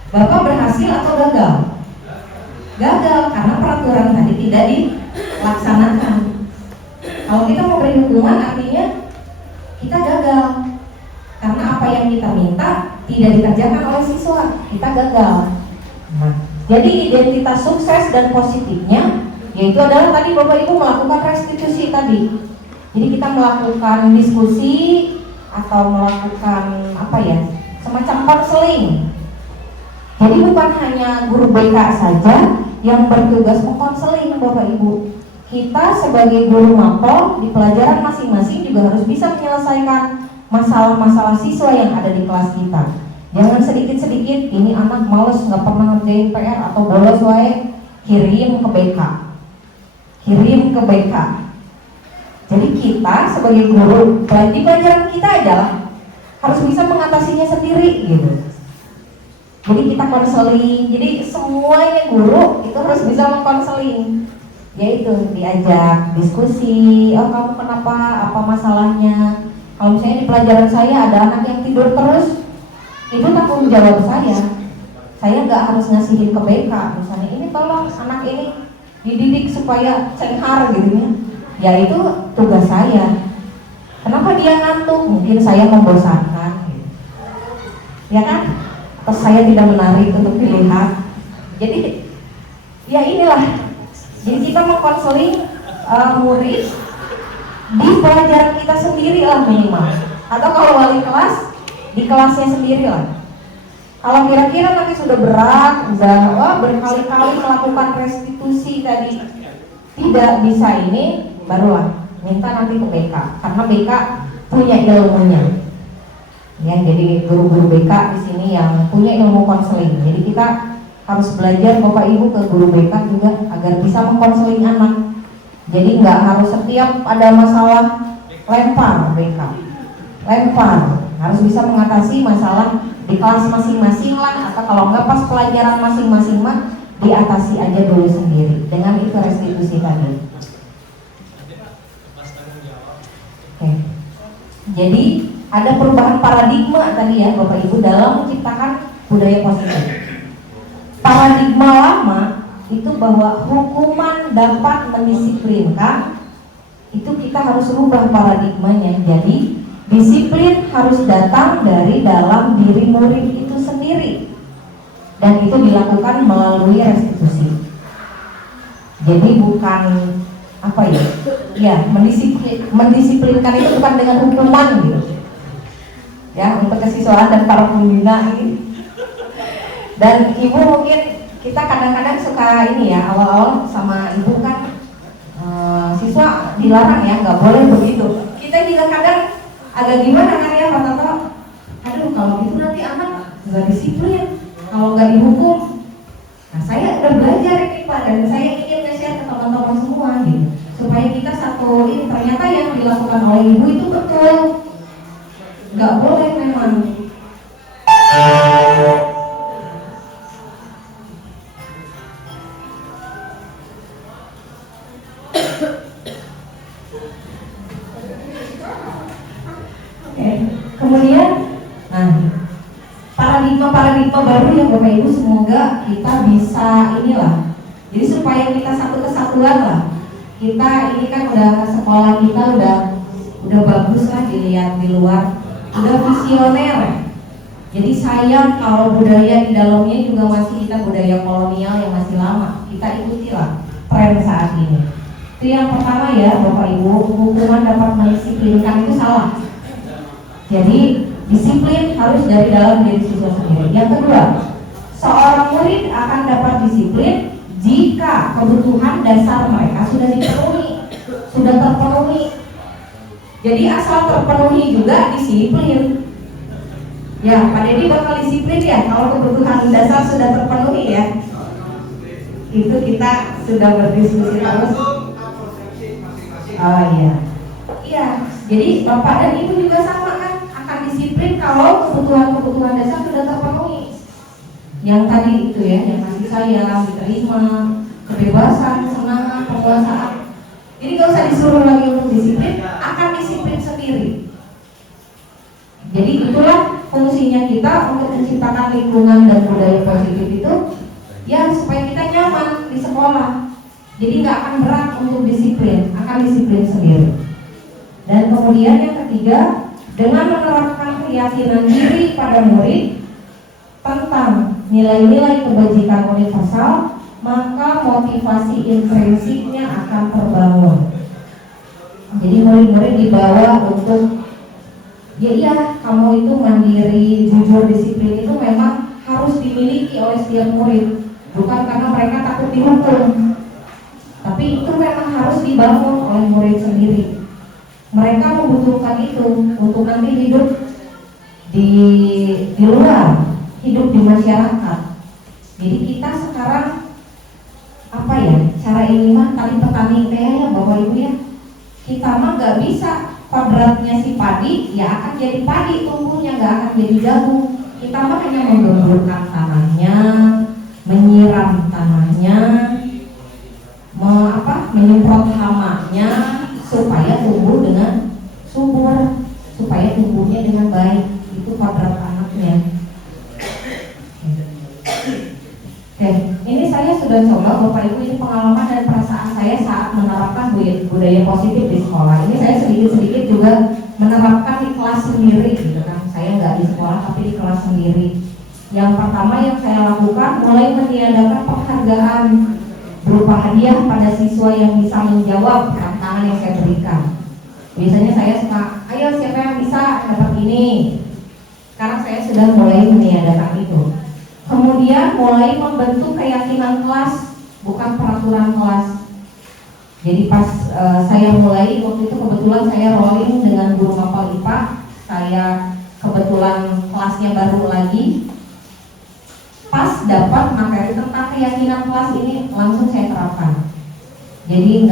Bapak berhasil atau gagal? Gagal, karena peraturan tadi tidak dilaksanakan. Kalau kita mau beri hukuman artinya kita gagal, karena apa yang kita minta tidak dikerjakan oleh siswa, kita gagal. Nah, Jadi identitas sukses dan positifnya yaitu adalah tadi Bapak Ibu melakukan restitusi tadi. Jadi kita melakukan diskusi atau melakukan semacam konseling. Jadi bukan hanya guru BK saja yang bertugas mengkonseling Bapak Ibu. Kita sebagai guru mapel di pelajaran masing-masing juga harus bisa menyelesaikan masalah-masalah siswa yang ada di kelas kita. Jangan sedikit-sedikit ini anak males nggak pernah ngerjain PR atau bolos wae, kirim ke BK. Jadi kita sebagai guru di pelajaran kita adalah harus bisa mengatasinya sendiri gitu. Jadi kita konseling, jadi semuanya guru itu harus bisa mengkonseling, yaitu diajak diskusi, oh kamu kenapa, apa masalahnya. Kalau misalnya di pelajaran saya ada anak yang tidur terus, itu tanggung jawab saya nggak harus ngasihin ke BK, misalnya ini tolong anak ini dididik supaya cenghar gitu ya itu tugas saya. Kenapa dia ngantuk? Mungkin saya membosankan gitu. Ya kan? Terus saya tidak menarik untuk dilihat. Jadi ya inilah, jadi kita mengkonseling murid di pelajaran kita sendiri lah minimal, atau kalau wali kelas di kelasnya sendiri lah. Kalau kira-kira nanti sudah berat, udah berkali-kali melakukan restitusi tadi tidak bisa ini, barulah minta nanti ke BK, karena BK punya ilmunya. Ya, jadi guru-guru BK di sini yang punya ilmu konseling. Jadi kita harus belajar Bapak Ibu ke guru BK juga agar bisa mengkonseling anak. Jadi nggak harus setiap ada masalah lempar BK, harus bisa mengatasi masalah di kelas masing-masing lah, atau kalau nggak pas pelajaran masing-masing mah diatasi aja dulu sendiri dengan itu restitusi tadi. Oke. Jadi ada perubahan paradigma tadi ya Bapak Ibu dalam menciptakan budaya positif. Paradigma lama itu bahwa hukuman dapat mendisiplinkan, itu kita harus rubah paradigmanya. Jadi disiplin harus datang dari dalam diri murid itu sendiri, dan itu dilakukan melalui restitusi. Jadi bukan mendisiplinkan itu bukan dengan hukuman gitu ya, untuk kesiswaan dan para pembina ini. Dan ibu mungkin kita kadang-kadang suka ini ya, awal-awal sama ibu kan siswa dilarang ya, nggak boleh begitu. Kita juga kadang agak gimana kan ya Pak Toto, aduh kalau gitu nanti anak nggak disiplin kalau nggak dihukum. Nah saya udah belajar ini Pak, dan saya ingin nge-share ke teman-teman semua gitu, supaya kita satu ini ternyata yang dilakukan oleh ibu itu betul, nggak boleh memang. Kemudian, paradigma baru yang Bapak Ibu semoga kita bisa inilah. Jadi supaya kita satu kesatuan lah. Kita ini kan udah sekolah kita udah bagus lah dilihat di luar, udah visioner. Jadi sayang kalau budaya di dalamnya juga masih kita budaya kolonial yang masih lama. Kita ikutilah tren saat ini. Itu yang pertama ya Bapak Ibu, hukuman dapat mendisiplinkan itu salah. Jadi disiplin harus dari dalam diri siswa sendiri. Yang kedua, seorang murid akan dapat disiplin jika kebutuhan dasar mereka sudah terpenuhi. Jadi asal terpenuhi juga disiplin. Ya, Pak Dedi bakal disiplin ya kalau kebutuhan dasar sudah terpenuhi ya. Itu kita sudah berdiskusi terus. Oh iya. Iya, jadi Bapak dan Ibu juga sama kan, akan disiplin kalau kebutuhan dasar sudah terpenuhi. Yang tadi itu ya, yang kasih sayang, diterima, kebebasan, semangat, penguasaan. Jadi gak usah disuruh lagi untuk disiplin, akan disiplin sendiri. Jadi itulah fungsinya kita untuk menciptakan lingkungan dan budaya positif itu, ya supaya kita nyaman di sekolah. Jadi gak akan berat untuk disiplin, akan disiplin sendiri. Dan kemudian yang ketiga, dengan menerapkan keyakinan diri pada murid tentang nilai-nilai kebajikan universal, maka motivasi intrinsiknya akan terbangun. Jadi murid-murid dibawa untuk ya iya, kamu itu mandiri, jujur, disiplin itu memang harus dimiliki oleh setiap murid, bukan karena mereka takut dihukum, tapi itu memang harus dibangun oleh murid sendiri. Mereka membutuhkan itu untuk nanti hidup di luar, hidup di masyarakat. Jadi kita sekarang apa ya, cara ini mah tali petani ya Bapak Ibu ya, kita mah nggak bisa kodratnya si padi ya akan jadi padi, tumbuhnya nggak akan jadi jagung. Kita mah hanya menggemburkan tanahnya, menyiram tanahnya, menyemprot hamanya supaya tumbuh dengan subur, supaya tumbuhnya dengan baik. Itu kodrat anaknya. Oke, ini saya sudah coba Bapak Ibu, ini pengalaman dan perasaan saya saat menerapkan budaya positif di sekolah. Ini saya sedikit-sedikit juga menerapkan di kelas sendiri gitu kan. Saya nggak di sekolah tapi di kelas sendiri. Yang pertama yang saya lakukan, mulai meniadakan penghargaan berupa hadiah pada siswa yang bisa menjawab tantangan yang saya berikan. Biasanya saya suka, ayo siapa yang bisa dapat ini. Sekarang saya sudah mulai meniadakan itu. Kemudian mulai membentuk keyakinan kelas, bukan peraturan kelas. Jadi pas saya mulai, waktu itu kebetulan saya rolling dengan guru mapel IPA. Saya kebetulan kelasnya baru lagi. Pas dapat materi tentang keyakinan kelas ini, langsung saya terapkan. Jadi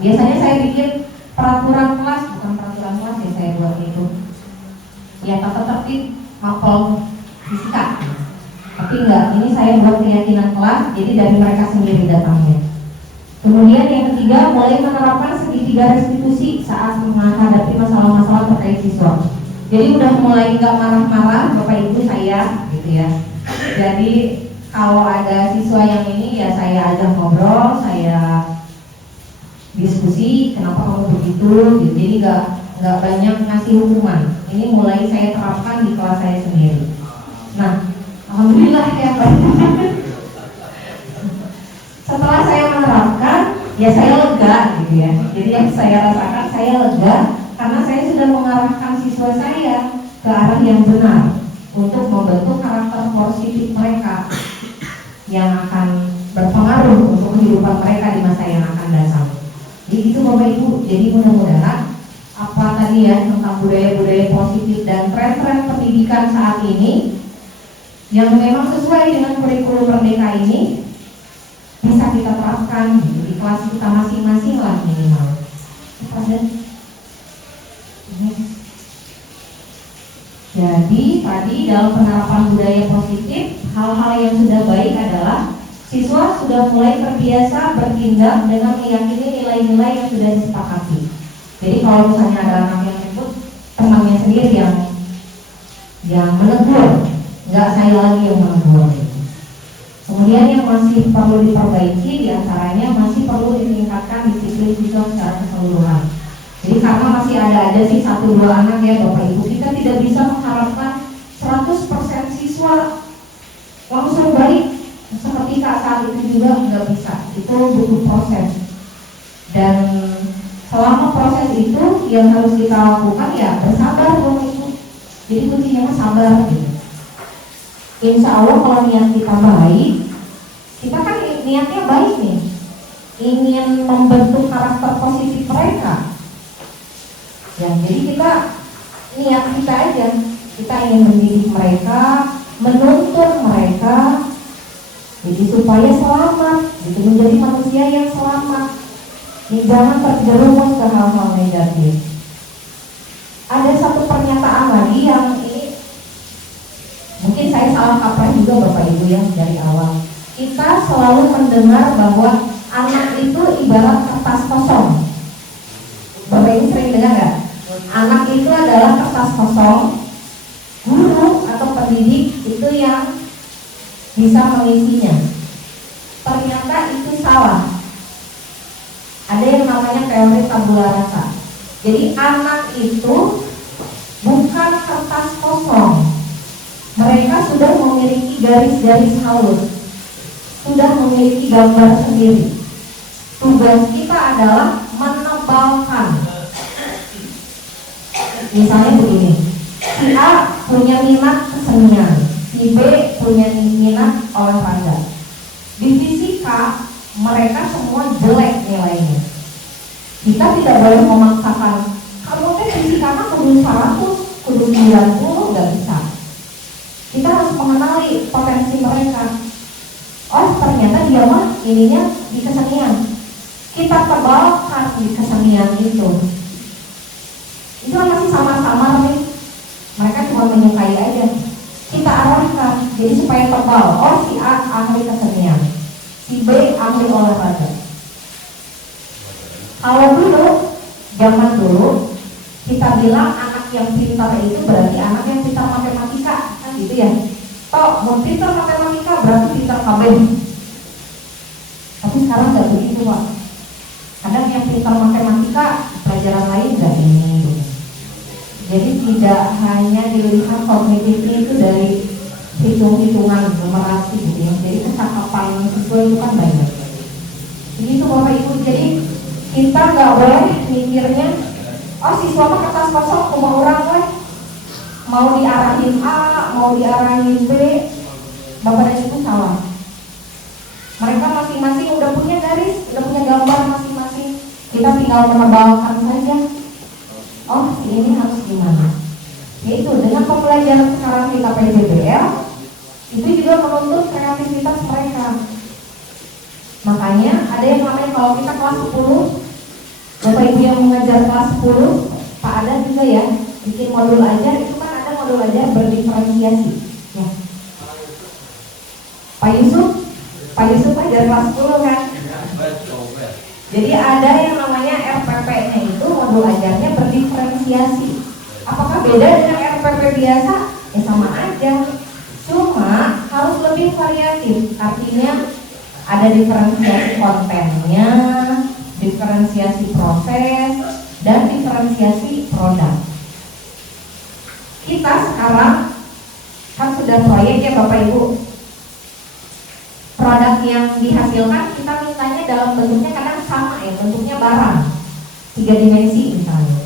biasanya saya bikin peraturan kelas, bukan peraturan kelas ya saya buat itu. Ya tata tertib mapel fisika. Tapi enggak, ini saya buat keyakinan kelas, jadi dari mereka sendiri datangnya. Kemudian yang ketiga, mulai menerapkan segitiga restitusi saat menghadapi masalah-masalah terkait siswa. Jadi udah mulai enggak marah-marah Bapak Ibu saya, gitu ya. Jadi kalau ada siswa yang ini ya saya ajak ngobrol, saya diskusi kenapa kamu begitu, gitu. Jadi enggak banyak ngasih hukuman. Ini mulai saya terapkan di kelas saya sendiri. Nah, alhamdulillah ya Pak. Setelah saya menerapkan, ya saya lega gitu ya. Jadi yang saya rasakan saya lega karena saya sudah mengarahkan siswa saya ke arah yang benar untuk membentuk karakter positif mereka yang akan berpengaruh untuk kehidupan mereka di masa yang akan datang. Jadi itu Bapak Ibu. Jadi mudah-mudahan apa tadi ya tentang budaya-budaya positif dan tren-tren pendidikan saat ini yang memang sesuai dengan kurikulum Merdeka ini bisa kita terapkan di kelas kita masing-masing lah minimal. Jadi tadi dalam penerapan budaya positif, hal-hal yang sudah baik adalah siswa sudah mulai terbiasa bertindak dengan meyakini nilai-nilai yang sudah disepakati. Jadi kalau misalnya ada anak yang ribut, temannya sendiri yang menegur, nggak saya lagi yang menegur. Kemudian yang masih perlu diperbaiki diantaranya masih perlu ditingkatkan disiplin siswa secara keseluruhan. Jadi karena masih ada aja sih 1-2 anak ya Bapak Ibu, kita tidak bisa mengharapkan 100% siswa langsung baik seperti saat itu juga nggak bisa. Itu butuh proses. Dan selama proses itu yang harus kita lakukan ya bersabar Bapak Ibu. Jadi kuncinya sabar gitu. Insya Allah kalau niat kita baik, kita kan niatnya baik nih, ingin membentuk karakter positif mereka. Ya, jadi kita niat kita aja, kita ingin mendidik mereka, menuntun mereka, jadi supaya selamat, gitu, menjadi manusia yang selamat. Jangan terjerumus ke hal-hal negatif. Ada satu pernyataan lagi yang ini mungkin saya salah kaprah juga Bapak Ibu ya dari awal. Kita selalu mendengar bahwa anak itu ibarat kertas kosong. Bapak Ibu sering dengar nggak? Anak itu adalah kertas kosong. Guru atau pendidik itu yang bisa mengisinya. Ternyata itu salah. Ada yang namanya teori tabula rasa. Jadi anak itu bukan kertas kosong. Mereka sudah memiliki garis-garis halus, sudah memiliki gambar sendiri. Tugas kita adalah menebalkan. Misalnya begini, si A punya minat kesenian, si B punya minat olahraga. Di fisika mereka semua jelek nilainya. Kita tidak boleh memaksakan, kamu teh fisikanya kudu 100, kudu 90, nggak bisa. Kita harus mengenali potensi mereka. Oh ternyata dia mah ininya di kesenian. Kita tebalkan di kesenian itu masih sama-sama nih. Mereka cuma menyukai aja. Kita arahkan jadi supaya tebal. Oh si A ahli kesenian, si B ahli olahraga. Kalau dulu, zaman dulu kita bilang anak yang pintar itu berarti anak yang pintar matematika, kan gitu ya. Toh mau pintar matematika berarti pintar KB. Tapi sekarang nggak begitu Pak. Kadang yang pintar matematika pelajaran lain nggak ini. Jadi tidak hanya dilihat kognitifnya itu dari hitung-hitungan numerasi gitu ya. Jadi kecakapan siswa itu kan banyak. Begitu Bapak Ibu. Jadi kita nggak boleh mikirnya, oh siswa mah kertas kosong cuma orang weh, mau diarahin A, mau diarahin B. Bapak dan Ibu salah. Mereka masing-masing udah punya garis, udah punya gambar masing-masing. Kita tinggal menebalkan saja. Oh ini harus gimana? Yaitu dengan pembelajaran sekarang kita PJBL itu juga menuntut kreativitas mereka. Makanya ada yang namanya kalau kita kelas 10, Bapak Ibu yang mengajar kelas 10, Pak Ada juga ya, bikin modul ajar, itu kan ada modul ajar berdiferensiasi ya. Pak Yusuf ajar kelas 10 kan. Jadi ada yang namanya RPP-nya itu modul ajarnya berdiferensiasi. Apakah beda dengan RPP biasa? Ya sama aja. Cuma harus lebih variatif. Artinya ada diferensiasi kontennya, diferensiasi proses, dan diferensiasi produk. Kita sekarang kan sudah proyek ya Bapak Ibu. Produk yang dihasilkan kita mintanya dalam bentuknya kadang sama ya, bentuknya barang 3 dimensi misalnya.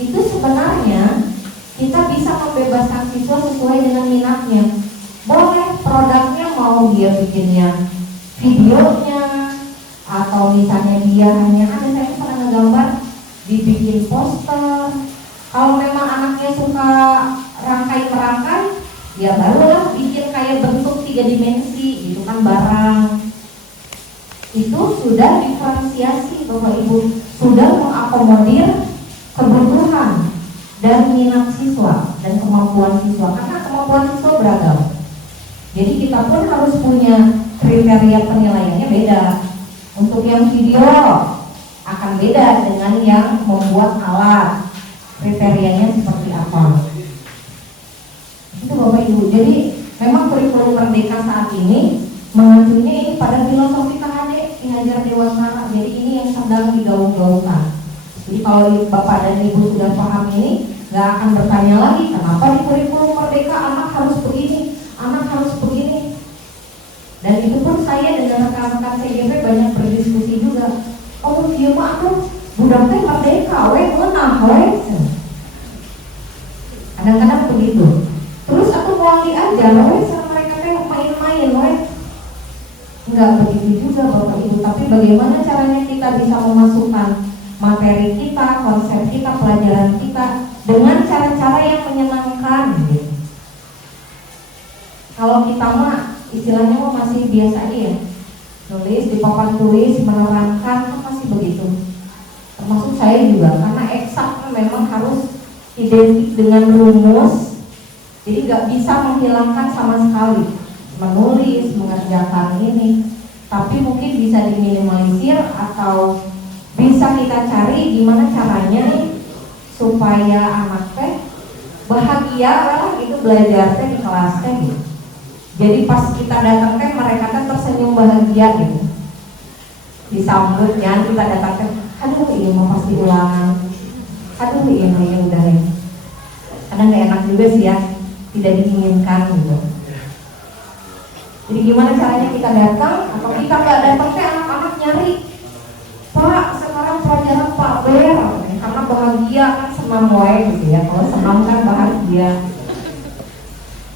Itu sebenarnya kita bisa membebaskan siswa sesuai dengan minatnya. Boleh produknya mau dia bikinnya videonya, atau misalnya dia hanya saya pernah ngegambar dibikin poster. Kalau memang anaknya suka rangkai-merangkai, ya barulah bikin kayak bentuk 3 dimensi gitu kan barang. Itu sudah diferensiasi Bapak Ibu, sudah mengakomodir kebutuhan dan minat siswa dan kemampuan siswa, karena kemampuan siswa beragam. Jadi kita pun harus punya kriteria penilaiannya beda. Untuk yang video akan beda dengan yang membuat alat, kriterianya seperti apa. Itu Bapak Ibu. Jadi memang kurikulum Merdeka saat ini mengacunya ini pada filosofi KHD Ki-Hajar Dewantara. Jadi ini yang sedang digaung-gaungkan. Jadi kalau Bapak dan Ibu sudah paham ini, nggak akan bertanya lagi kenapa di kurikulum Merdeka anak harus begini, anak harus begini. Dan itu pun saya dengan rekan-rekan CGP banyak berdiskusi juga. Oh iya mah aku budak teh merdeka, we ngeunah we. Kadang-kadang begitu. Terus aku mau diajar, we sama mereka teh main-main, we. Enggak begitu juga Bapak Ibu. Tapi bagaimana caranya kita bisa memasukkan materi kita, konsep kita, pelajaran kita dengan cara-cara yang menyenangkan gitu. Kalau kita mah istilahnya mah masih biasa aja ya, nulis di papan tulis, menerangkan kan masih begitu. Termasuk saya juga, karena eksak memang harus identik dengan rumus, jadi nggak bisa menghilangkan sama sekali menulis, mengerjakan ini. Tapi mungkin bisa diminimalisir atau bisa kita cari gimana caranya nih supaya anak teh bahagia lah gitu belajar teh di kelas teh gitu. Jadi pas kita datang teh mereka teh tersenyum bahagia gitu. Disambut ya, kita datang teh, aduh iya mau pasti ulangan. Aduh iya udah ya. Kadang gak enak juga sih ya. tidak diinginkan gitu. Jadi gimana caranya kita datang atau kita nggak datang teh anak-anak nyari, Pak sekarang pelajaran Pak Ber, karena bahagia kan senam wae gitu ya. Kalau senam kan bahagia,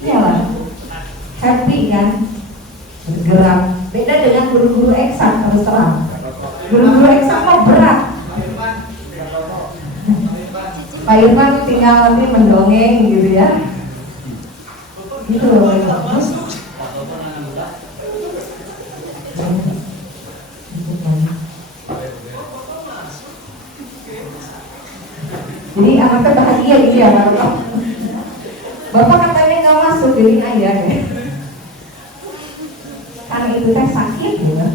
iyalah happy kan, bergerak. Beda dengan guru-guru eksak, terus terang. Guru-guru eksak mah berat. Pak Irfan tinggal nanti mendongeng gitu ya. Gitu loh. Jadi anaknya bahagia gitu ya Bapak. Bapak katanya nggak masuk, jadi aja ya. Karena itu teh sakit ya.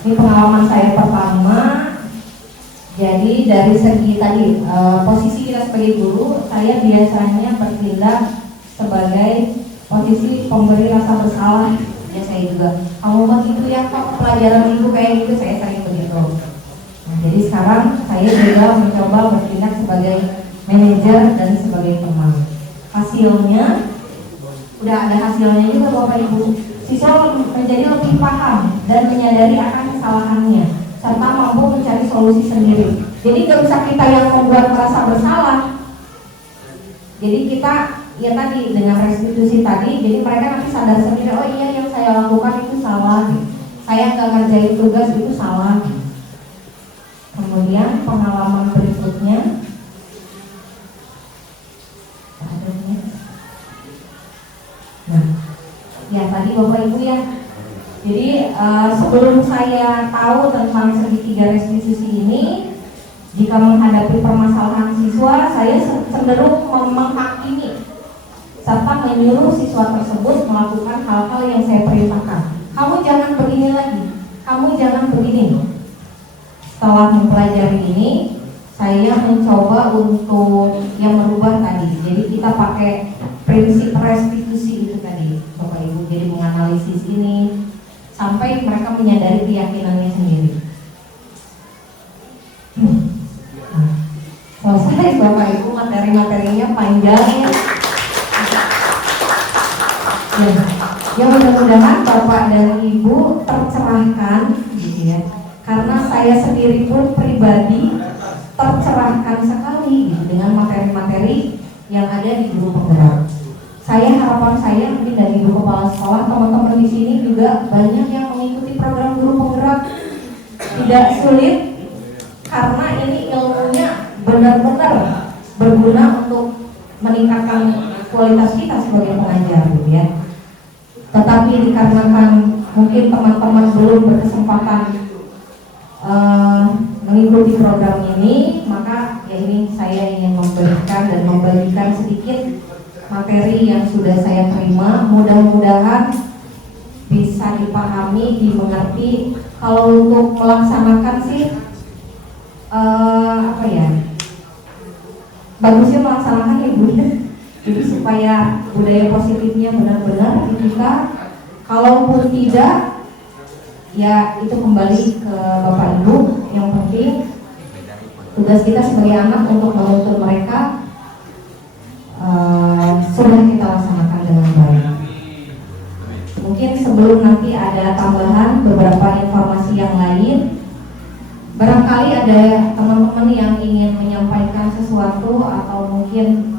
Ini pengalaman saya pertama. Jadi dari segi tadi posisi kita sebagai guru, saya biasanya bertindak sebagai posisi pemberi rasa bersalah. Ya saya juga, kamu begitu ya kok pelajaran itu kayak gitu, saya sering begitu. Nah, jadi sekarang saya juga mencoba bertindak sebagai manajer dan sebagai teman. Hasilnya udah ada hasilnya juga Bapak Ibu. Siswa menjadi lebih paham dan menyadari akan kesalahannya serta mampu mencari solusi sendiri. Jadi gak usah kita yang membuat merasa bersalah. Jadi kita ya tadi dengan restitusi tadi, jadi mereka nanti sadar sendiri, oh iya yang saya lakukan itu salah, saya nggak ngerjain tugas itu salah. Kemudian pengalaman berikutnya, nah, ya tadi Bapak Ibu ya. Jadi sebelum saya tahu tentang segitiga restitusi ini, jika menghadapi permasalahan siswa, saya cenderung menghakimi serta menyuruh siswa tersebut melakukan hal-hal yang saya perintahkan. Kamu jangan begini lagi, kamu jangan begini. Setelah mempelajari ini, saya mencoba untuk yang merubah tadi. Jadi kita pakai prinsip restitusi itu tadi, Bapak Ibu. Jadi menganalisis ini sampai mereka menyadari keyakinannya sendiri. Selesai Bapak Ibu, materi-materinya panjang ya. Ya mudah-mudahan Bapak dan Ibu tercerahkan gitu ya. Karena saya sendiri pun pribadi tercerahkan sekali gitu, dengan materi-materi yang ada di guru penggerak. Harapan saya mungkin dari Ibu Kepala Sekolah, teman-teman di sini juga banyak yang mengikuti program guru penggerak. Tidak sulit karena ini ilmunya benar-benar berguna untuk meningkatkan kualitas kita sebagai pengajar gitu ya. Tetapi dikarenakan mungkin teman-teman belum berkesempatan mengikuti program ini, maka ya ini saya ingin memberikan dan membagikan sedikit materi yang sudah saya terima. Mudah-mudahan bisa dipahami, dimengerti. Kalau untuk melaksanakan sih apa ya, bagusnya melaksanakan ya Bu. Jadi supaya budaya positifnya benar-benar kita, kalaupun tidak, ya itu kembali ke Bapak Ibu. Yang penting tugas kita sebagai anak untuk menuntun mereka sudah kita laksanakan dengan baik. Mungkin sebelum nanti ada tambahan beberapa informasi yang lain, barangkali ada teman-teman yang ingin menyampaikan sesuatu atau mungkin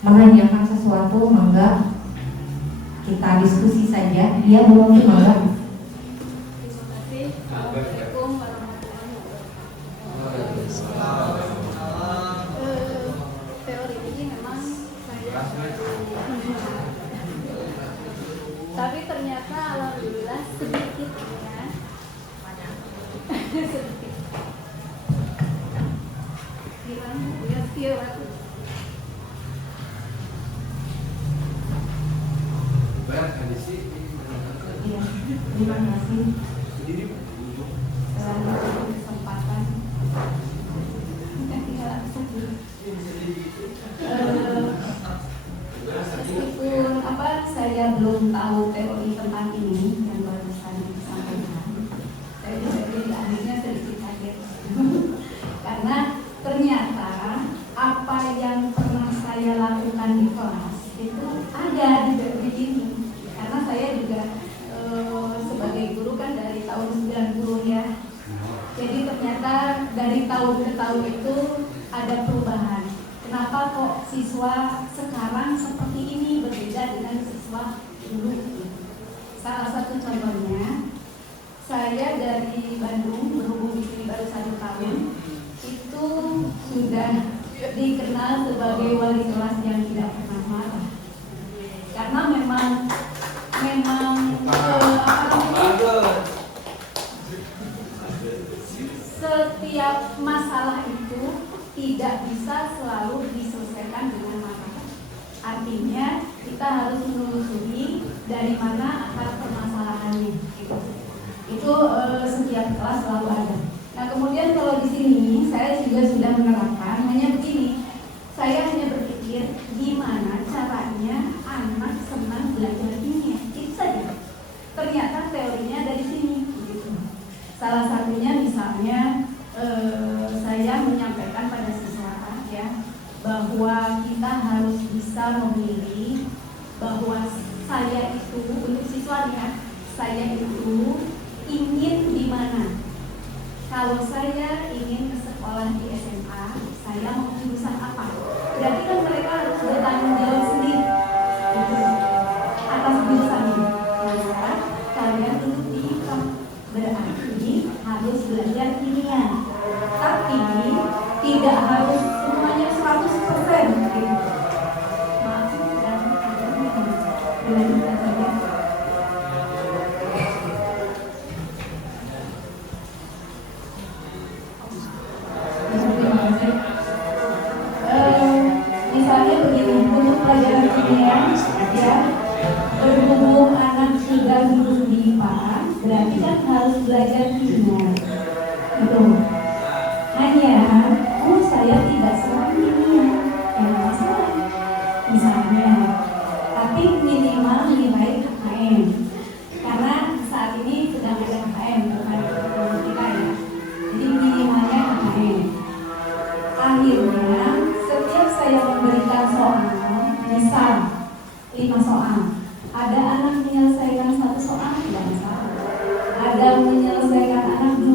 menanyakan sesuatu, mangga kita diskusi saja. Dia belum mangga. Assalamualaikum warahmatullahi wabarakatuh. Teori ini memang saya tapi ternyata alhamdulillah sedikit ya. Sedikit. Gimana? Ya skill aku. Iya, terima kasih. Selamat kesempatan. Meskipun saya belum tahu teori tentang ini yang barusan disampaikan, saya juga jadi akhirnya sedikit kaget. ini, karena saya juga sebagai guru kan dari tahun 90 ya. Jadi ternyata dari tahun ke tahun itu ada perubahan. Kenapa kok siswa sekarang seperti ini berbeda dengan siswa dulu? Salah satu contohnya, saya dari Bandung berhubung di sini baru 1 tahun, itu sudah dikenal sebagai wali kelas yang tidak pernah marah. Karena memang setiap masalah itu tidak bisa selalu diselesaikan dengan marah. Artinya kita harus menelusuri dari mana akar permasalahannya. Itu setiap kelas selalu ada. Nah kemudian kalau di sini saya juga sudah menerapkan hanya begini. Saya hanya berpikir gimana caranya anak senang belajar kimia. Itu saja. Ternyata teorinya dari sini. Gitu. Salah satunya misalnya saya menyampaikan pada siswa ya bahwa kita harus bisa memilih bahwa saya itu untuk siswanya saya itu ingin di mana. Kalau saya ingin ke sekolah di SMA, saya mau jurusan apa? Berarti kan mereka harus bertanggung jawab sendiri gitu, atas jurusannya. Maka kalian duduk di IPA, berarti harus belajar kimia. Tapi tidak harus semuanya 100% gitu. Maaf dan dilanjutkan saja. Misalnya begini, untuk pelajaran kimia ya, berhubung anak sudah lulus di IPA, berarti kan harus belajar kimia. Betul. Hanya, saya tidak senang kimia, masalah. Misalnya, tapi minimal nilai KKM, karena saat ini sedang ada KKM bukan kita ya. Jadi minimalnya KKM. Akhirnya setiap saya memberikan soal, misal 5 soal, ada anak menyelesaikan 1 soal tidak masalah, ada menyelesaikan anak 2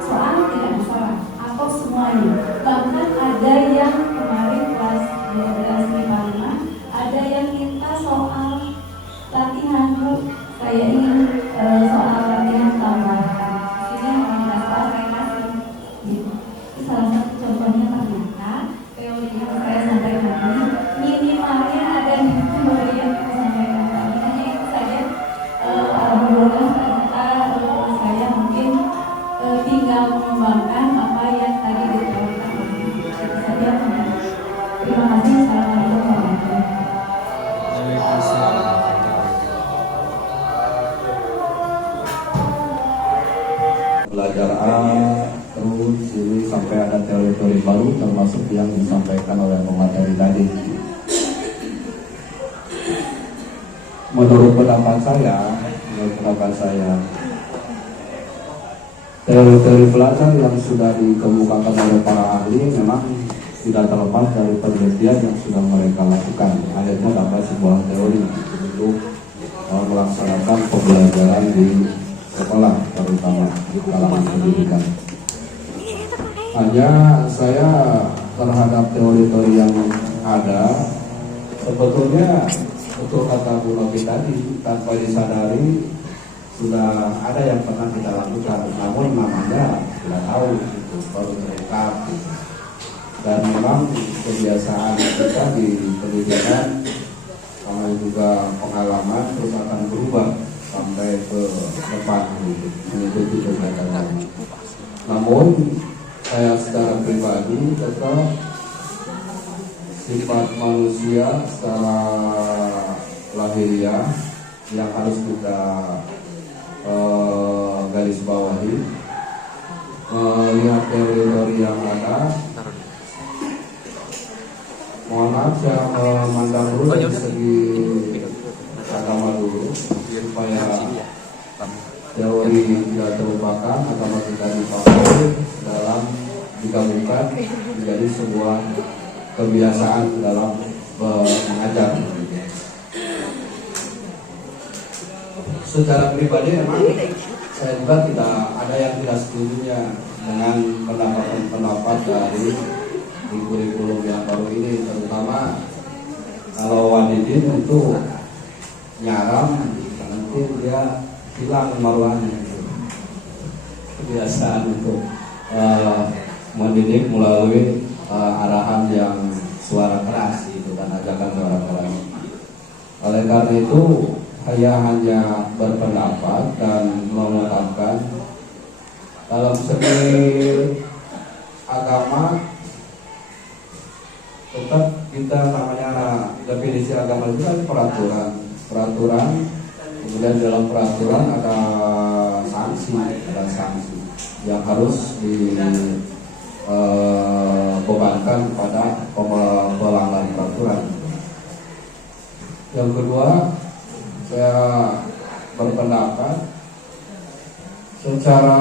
soal tidak masalah, atau semuanya. Bahkan ada yang kemarin kelas 12 IPA 5, ada yang minta soal latihan, Bu, saya ingin soal latihan tambahan. Ini yang soal saya kasih. Gitu. Salah satu contohnya ternyata teori yang saya sampaikan ini minimalnya ada di teori yang saya sampaikan tadi. Hanya itu saja. Alhamdulillah ternyata saya mungkin tinggal mengembangkan apa yang tadi diteorikan. Itu saja. Terima kasih. Assalamualaikum warahmatullahi wabarakatuh. Belajar A terus ini sampai ada teori-teori baru termasuk yang disampaikan oleh pemateri tadi. Menurut pendapat saya, teori-teori belajar yang sudah dikemukakan oleh para ahli memang tidak terlepas dari penelitian yang sudah mereka lakukan. Akhirnya dapat sebuah teori untuk melaksanakan pembelajaran di sekolah, terutama di kalangan pendidikan. Hanya saya terhadap teori-teori yang ada, sebetulnya betul kata Bu Novi tadi, tanpa disadari sudah ada yang pernah kita lakukan, namun namanya tidak tahu, itu baru terungkap. Dan memang kebiasaan kita di pendidikan sama juga pengalaman terus akan berubah sampai ke depan mengikuti kegiatan. Namun saya secara pribadi tetap sifat manusia secara lahiriah yang harus kita garis bawahi, melihat teori-teori yang ada. Mohon maaf saya memandang dulu dari segi agama dulu supaya teori tidak terlupakan, agama kita dipakai dalam digabungkan menjadi sebuah kebiasaan dalam mengajar. secara pribadi memang saya juga tidak ada yang tidak setujunya dengan pendapat dari di kurikulum yang baru ini, terutama kalau Wadidin itu nyaram nanti dia hilang kemaluannya. Kebiasaan untuk mendidik melalui arahan yang suara keras itu dan ajakan suara keras. Oleh karena itu saya hanya berpendapat dan mengungkapkan dalam segi agama tetap kita namanya definisi agama itu kan peraturan, kemudian dalam peraturan ada sanksi yang harus dibebankan pada pelanggar peraturan. Yang kedua, saya berpendapat secara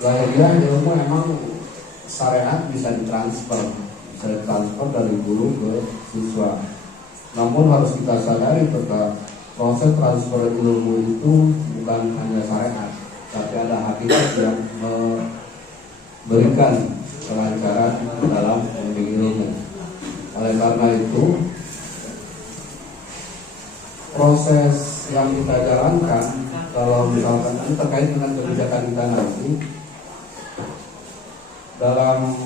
lahiriah ilmu memang syariat bisa ditransfer dari guru ke siswa. Namun harus kita sadari bahwa proses transfer ilmu itu bukan hanya syariat, tapi ada hakikat yang memberikan kelancaran dalam membimbing ilmu. Oleh karena itu, proses yang kita jalankan kalau misalkan ini terkait dengan kebijakan kita nanti dalam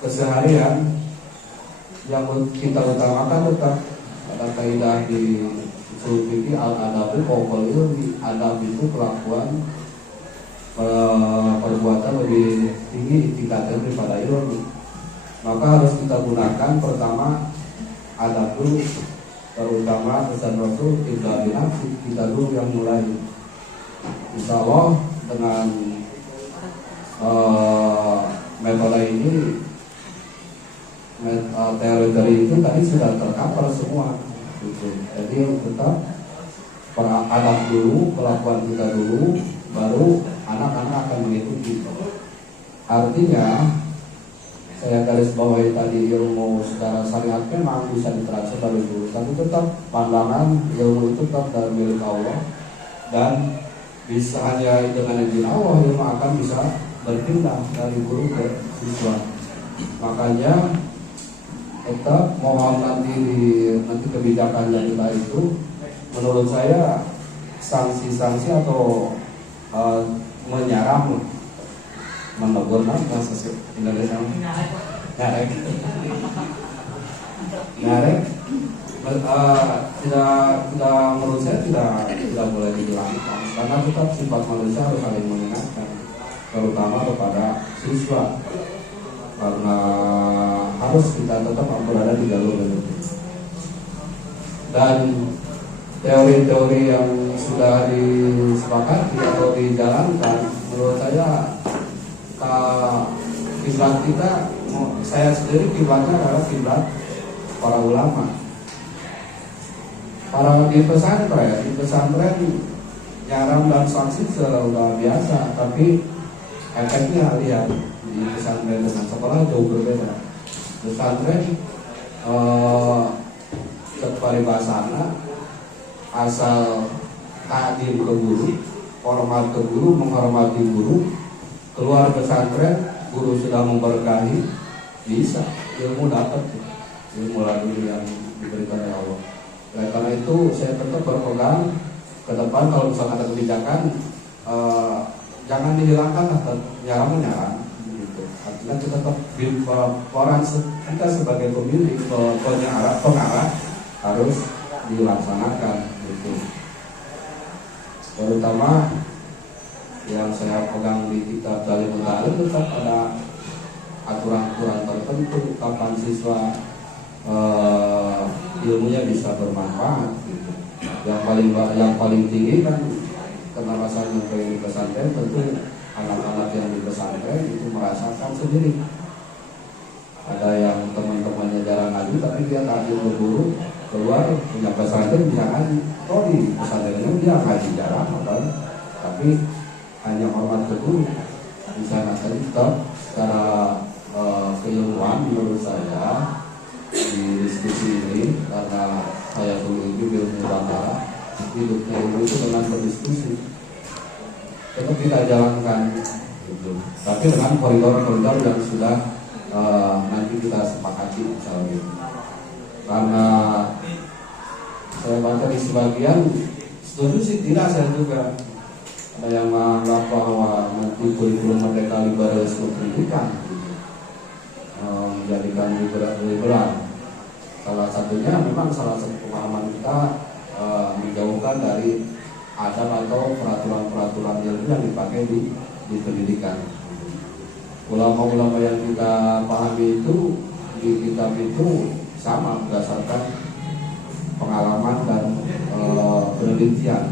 keseharian yang kita utamakan tetap ada kaidah di usul fikih al-adabu qaul ilmi. Adab itu kelakuan perbuatan lebih tinggi tingkatnya daripada ilmu. Maka harus kita gunakan pertama adab dulu, terutama pesan Rasul ibda binafsi, kita dulu yang mulai. Insya Allah dengan metode ini, teori itu tadi sudah tercover semua gitu. Jadi tetap adab dulu, kelakuan kita dulu, baru anak-anak akan mengikuti. Artinya saya garis bawahi tadi, ilmu secara syariat memang bisa ditransfer dari guru, tapi tetap pandangan ilmu itu tetap dari milik Allah, dan bisa hanya dengan izin Allah ilmu akan bisa berpindah dari guru ke siswa. Makanya tetap mohon nanti kebijakan yang kita itu, menurut saya sanksi-sanksi atau menyerang, menegur bahasa Indonesia nyarek tidak menurut saya tidak boleh dihilangkan, karena tetap sifat manusia harus saling mengingatkan, terutama kepada siswa, karena harus kita tetap berada di jalur itu. Dan teori-teori yang sudah disepakati atau dijalankan, menurut saya kiblat kita, saya sendiri kiblatnya adalah kiblat para ulama. Para di pesantren nyaram dan sanksi sudah biasa, tapi efeknya lihat di pesantren dengan sekolah jauh berbeda. Pesantren keparibasana asal hadir ke guru, hormat ke guru, menghormati guru, keluar pesantren guru sudah memberkahi, bisa ilmu dapat, ilmu laduni yang diberikan oleh Allah. Oleh karena itu saya tetap berpegang ke depan, kalau misalnya ada kebijakan jangan dihilangkan atau nyarang gitu. Artinya kita tetap orang kita sebagai pemilik pengarah harus dilaksanakan gitu. Terutama yang saya pegang di kitab Talimul Ta'lim, tetap ada aturan-aturan tertentu kapan siswa ilmunya bisa bermanfaat gitu. Yang paling tinggi kan karena rasanya di pesantren, tentu anak-anak yang di pesantren itu merasakan sendiri. Ada yang teman-temannya jarang ngaji tapi dia takut guru, keluar punya pesantren bisa ngaji. Oh di pesantrennya dia ngaji jarang, tapi hanya hormat ke guru. Di sana saja tetap secara keilmuan menurut saya di di diskusi ini karena saya dulu itu ilmu Bangara, hidupnya ilmu itu dengan berdiskusi. Tetap kita jalankan, gitu. Tapi dengan koridor-koridor yang sudah nanti kita sepakati misalnya. Karena saya baca di sebagian setuju sih, tidak saya juga. Ada yang menganggap bahwa nanti kurikulum Merdeka Liberalisme Pendidikan menjadikan liberal. Salah satunya memang salah satu pemahaman kita menjauhkan dari adab atau peraturan-peraturan yang dipakai di pendidikan. Ulama-ulama yang kita pahami itu di kitab itu sama berdasarkan pengalaman dan penelitian.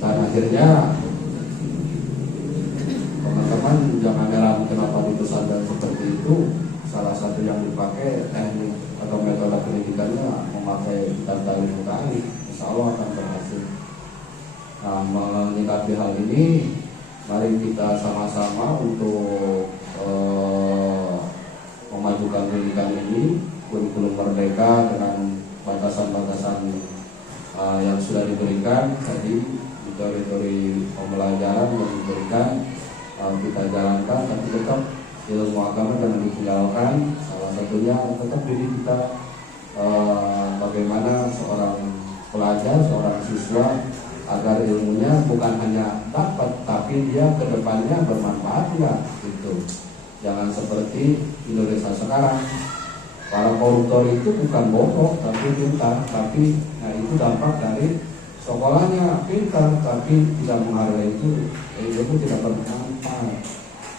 Dan akhirnya teman-teman jangan heran kenapa di pesantren seperti itu salah satu yang dipakai teknik atau metode pendidikannya memakai kitab Ta'lim Muta'alif. Insya Allah akan berhasil. Nah, menyikapi hal ini, mari kita sama-sama untuk memajukan pendidikan ini, kurikulum merdeka dengan batasan-batasan yang sudah diberikan tadi di teori-teori pembelajaran yang diberikan, kita jalankan, tapi tetap ilmu agama jangan ditinggalkan. Salah satunya tetap diri kita bagaimana seorang pelajar, seorang siswa agar ilmunya bukan hanya dapat tapi dia kedepannya bermanfaat nggak, gitu. Jangan seperti Indonesia sekarang, para koruptor itu bukan bodoh tapi pintar, tapi itu dampak dari sekolahnya pintar tapi tidak menghargai itu tidak bermanfaat.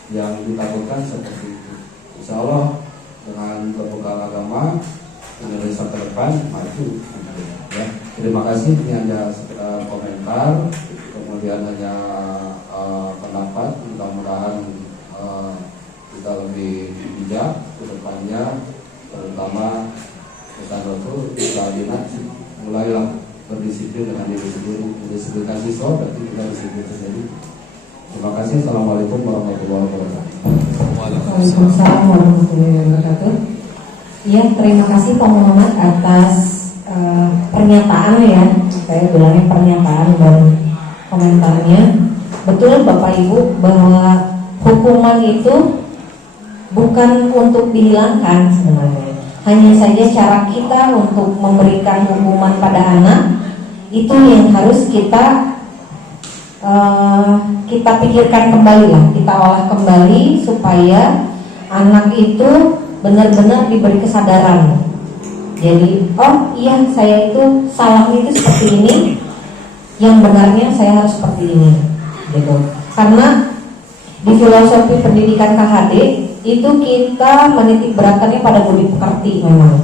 Yang ditakutkan seperti itu. Insya Allah dengan berbekal agama Indonesia ke depan maju. Ya, terima kasih. Ini hanya sekedar komentar, kemudian hanya pendapat. Mudah-mudahan kita lebih bijak ke depannya, terutama pesan Rasul Islamina mulailah berdisiplin dengan diri sendiri. Mendisiplinkan siswa berarti kita disiplin sendiri. Terima kasih. Assalamualaikum warahmatullahi wabarakatuh. Waalaikumsalam warahmatullahi wabarakatuh. Ya, terima kasih Pak Muhammad atas pernyataan ya. Saya bilangnya pernyataan dan komentarnya. Betul Bapak Ibu bahwa hukuman itu bukan untuk dihilangkan sebenarnya. Hanya saja cara kita untuk memberikan hukuman pada anak itu yang harus kita pikirkan kembali lah, kita olah kembali supaya anak itu benar-benar diberi kesadaran. Jadi, oh iya saya itu salahnya itu seperti ini, yang benarnya saya harus seperti ini, gitu. Karena di filosofi pendidikan KHD itu kita menitik beratkannya pada budi pekerti memang.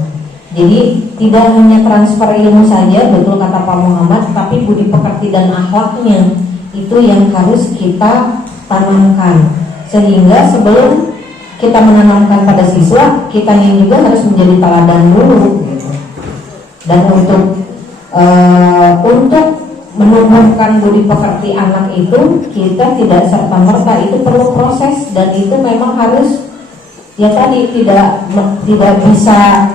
Jadi tidak hanya transfer ilmu saja, betul kata Pak Muhammad, tapi budi pekerti dan akhlaknya itu yang harus kita tanamkan, sehingga sebelum kita menanamkan pada siswa, kita juga harus menjadi teladan dulu, gitu. Dan untuk menumbuhkan budi pekerti anak itu, kita tidak serta merta, itu perlu proses dan itu memang harus ya tadi tidak bisa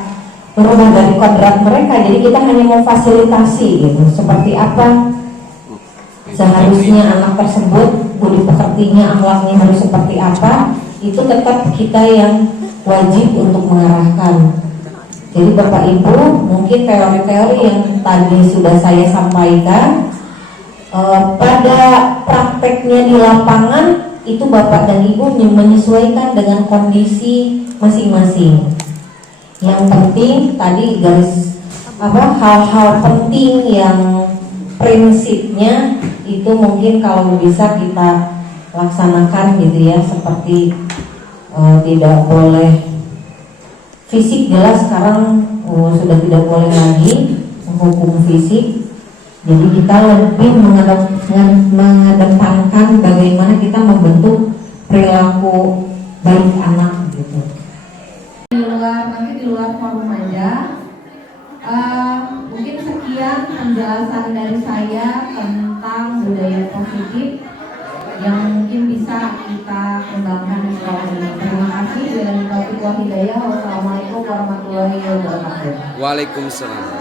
berubah dari kodrat mereka. Jadi kita hanya memfasilitasi gitu, seperti apa seharusnya anak tersebut, budi pekertinya, akhlaknya harus seperti apa, itu tetap kita yang wajib untuk mengarahkan. Jadi Bapak Ibu, mungkin teori-teori yang tadi sudah saya sampaikan, pada prakteknya di lapangan itu Bapak dan Ibu menyesuaikan dengan kondisi masing-masing. Yang penting tadi hal-hal penting yang prinsipnya itu mungkin kalau bisa kita laksanakan gitu ya, seperti tidak boleh fisik, jelas sekarang sudah tidak boleh lagi menghukum fisik. Jadi kita lebih mengedepankan bagaimana kita membentuk perilaku baik anak gitu. Nanti di luar forum aja. Mungkin sekian penjelasan dari saya tentang budaya positif yang mungkin bisa kita kembangkan di sekolah ini. Terima kasih. Wassalamualaikum warahmatullahi wabarakatuh. Waalaikumsalam.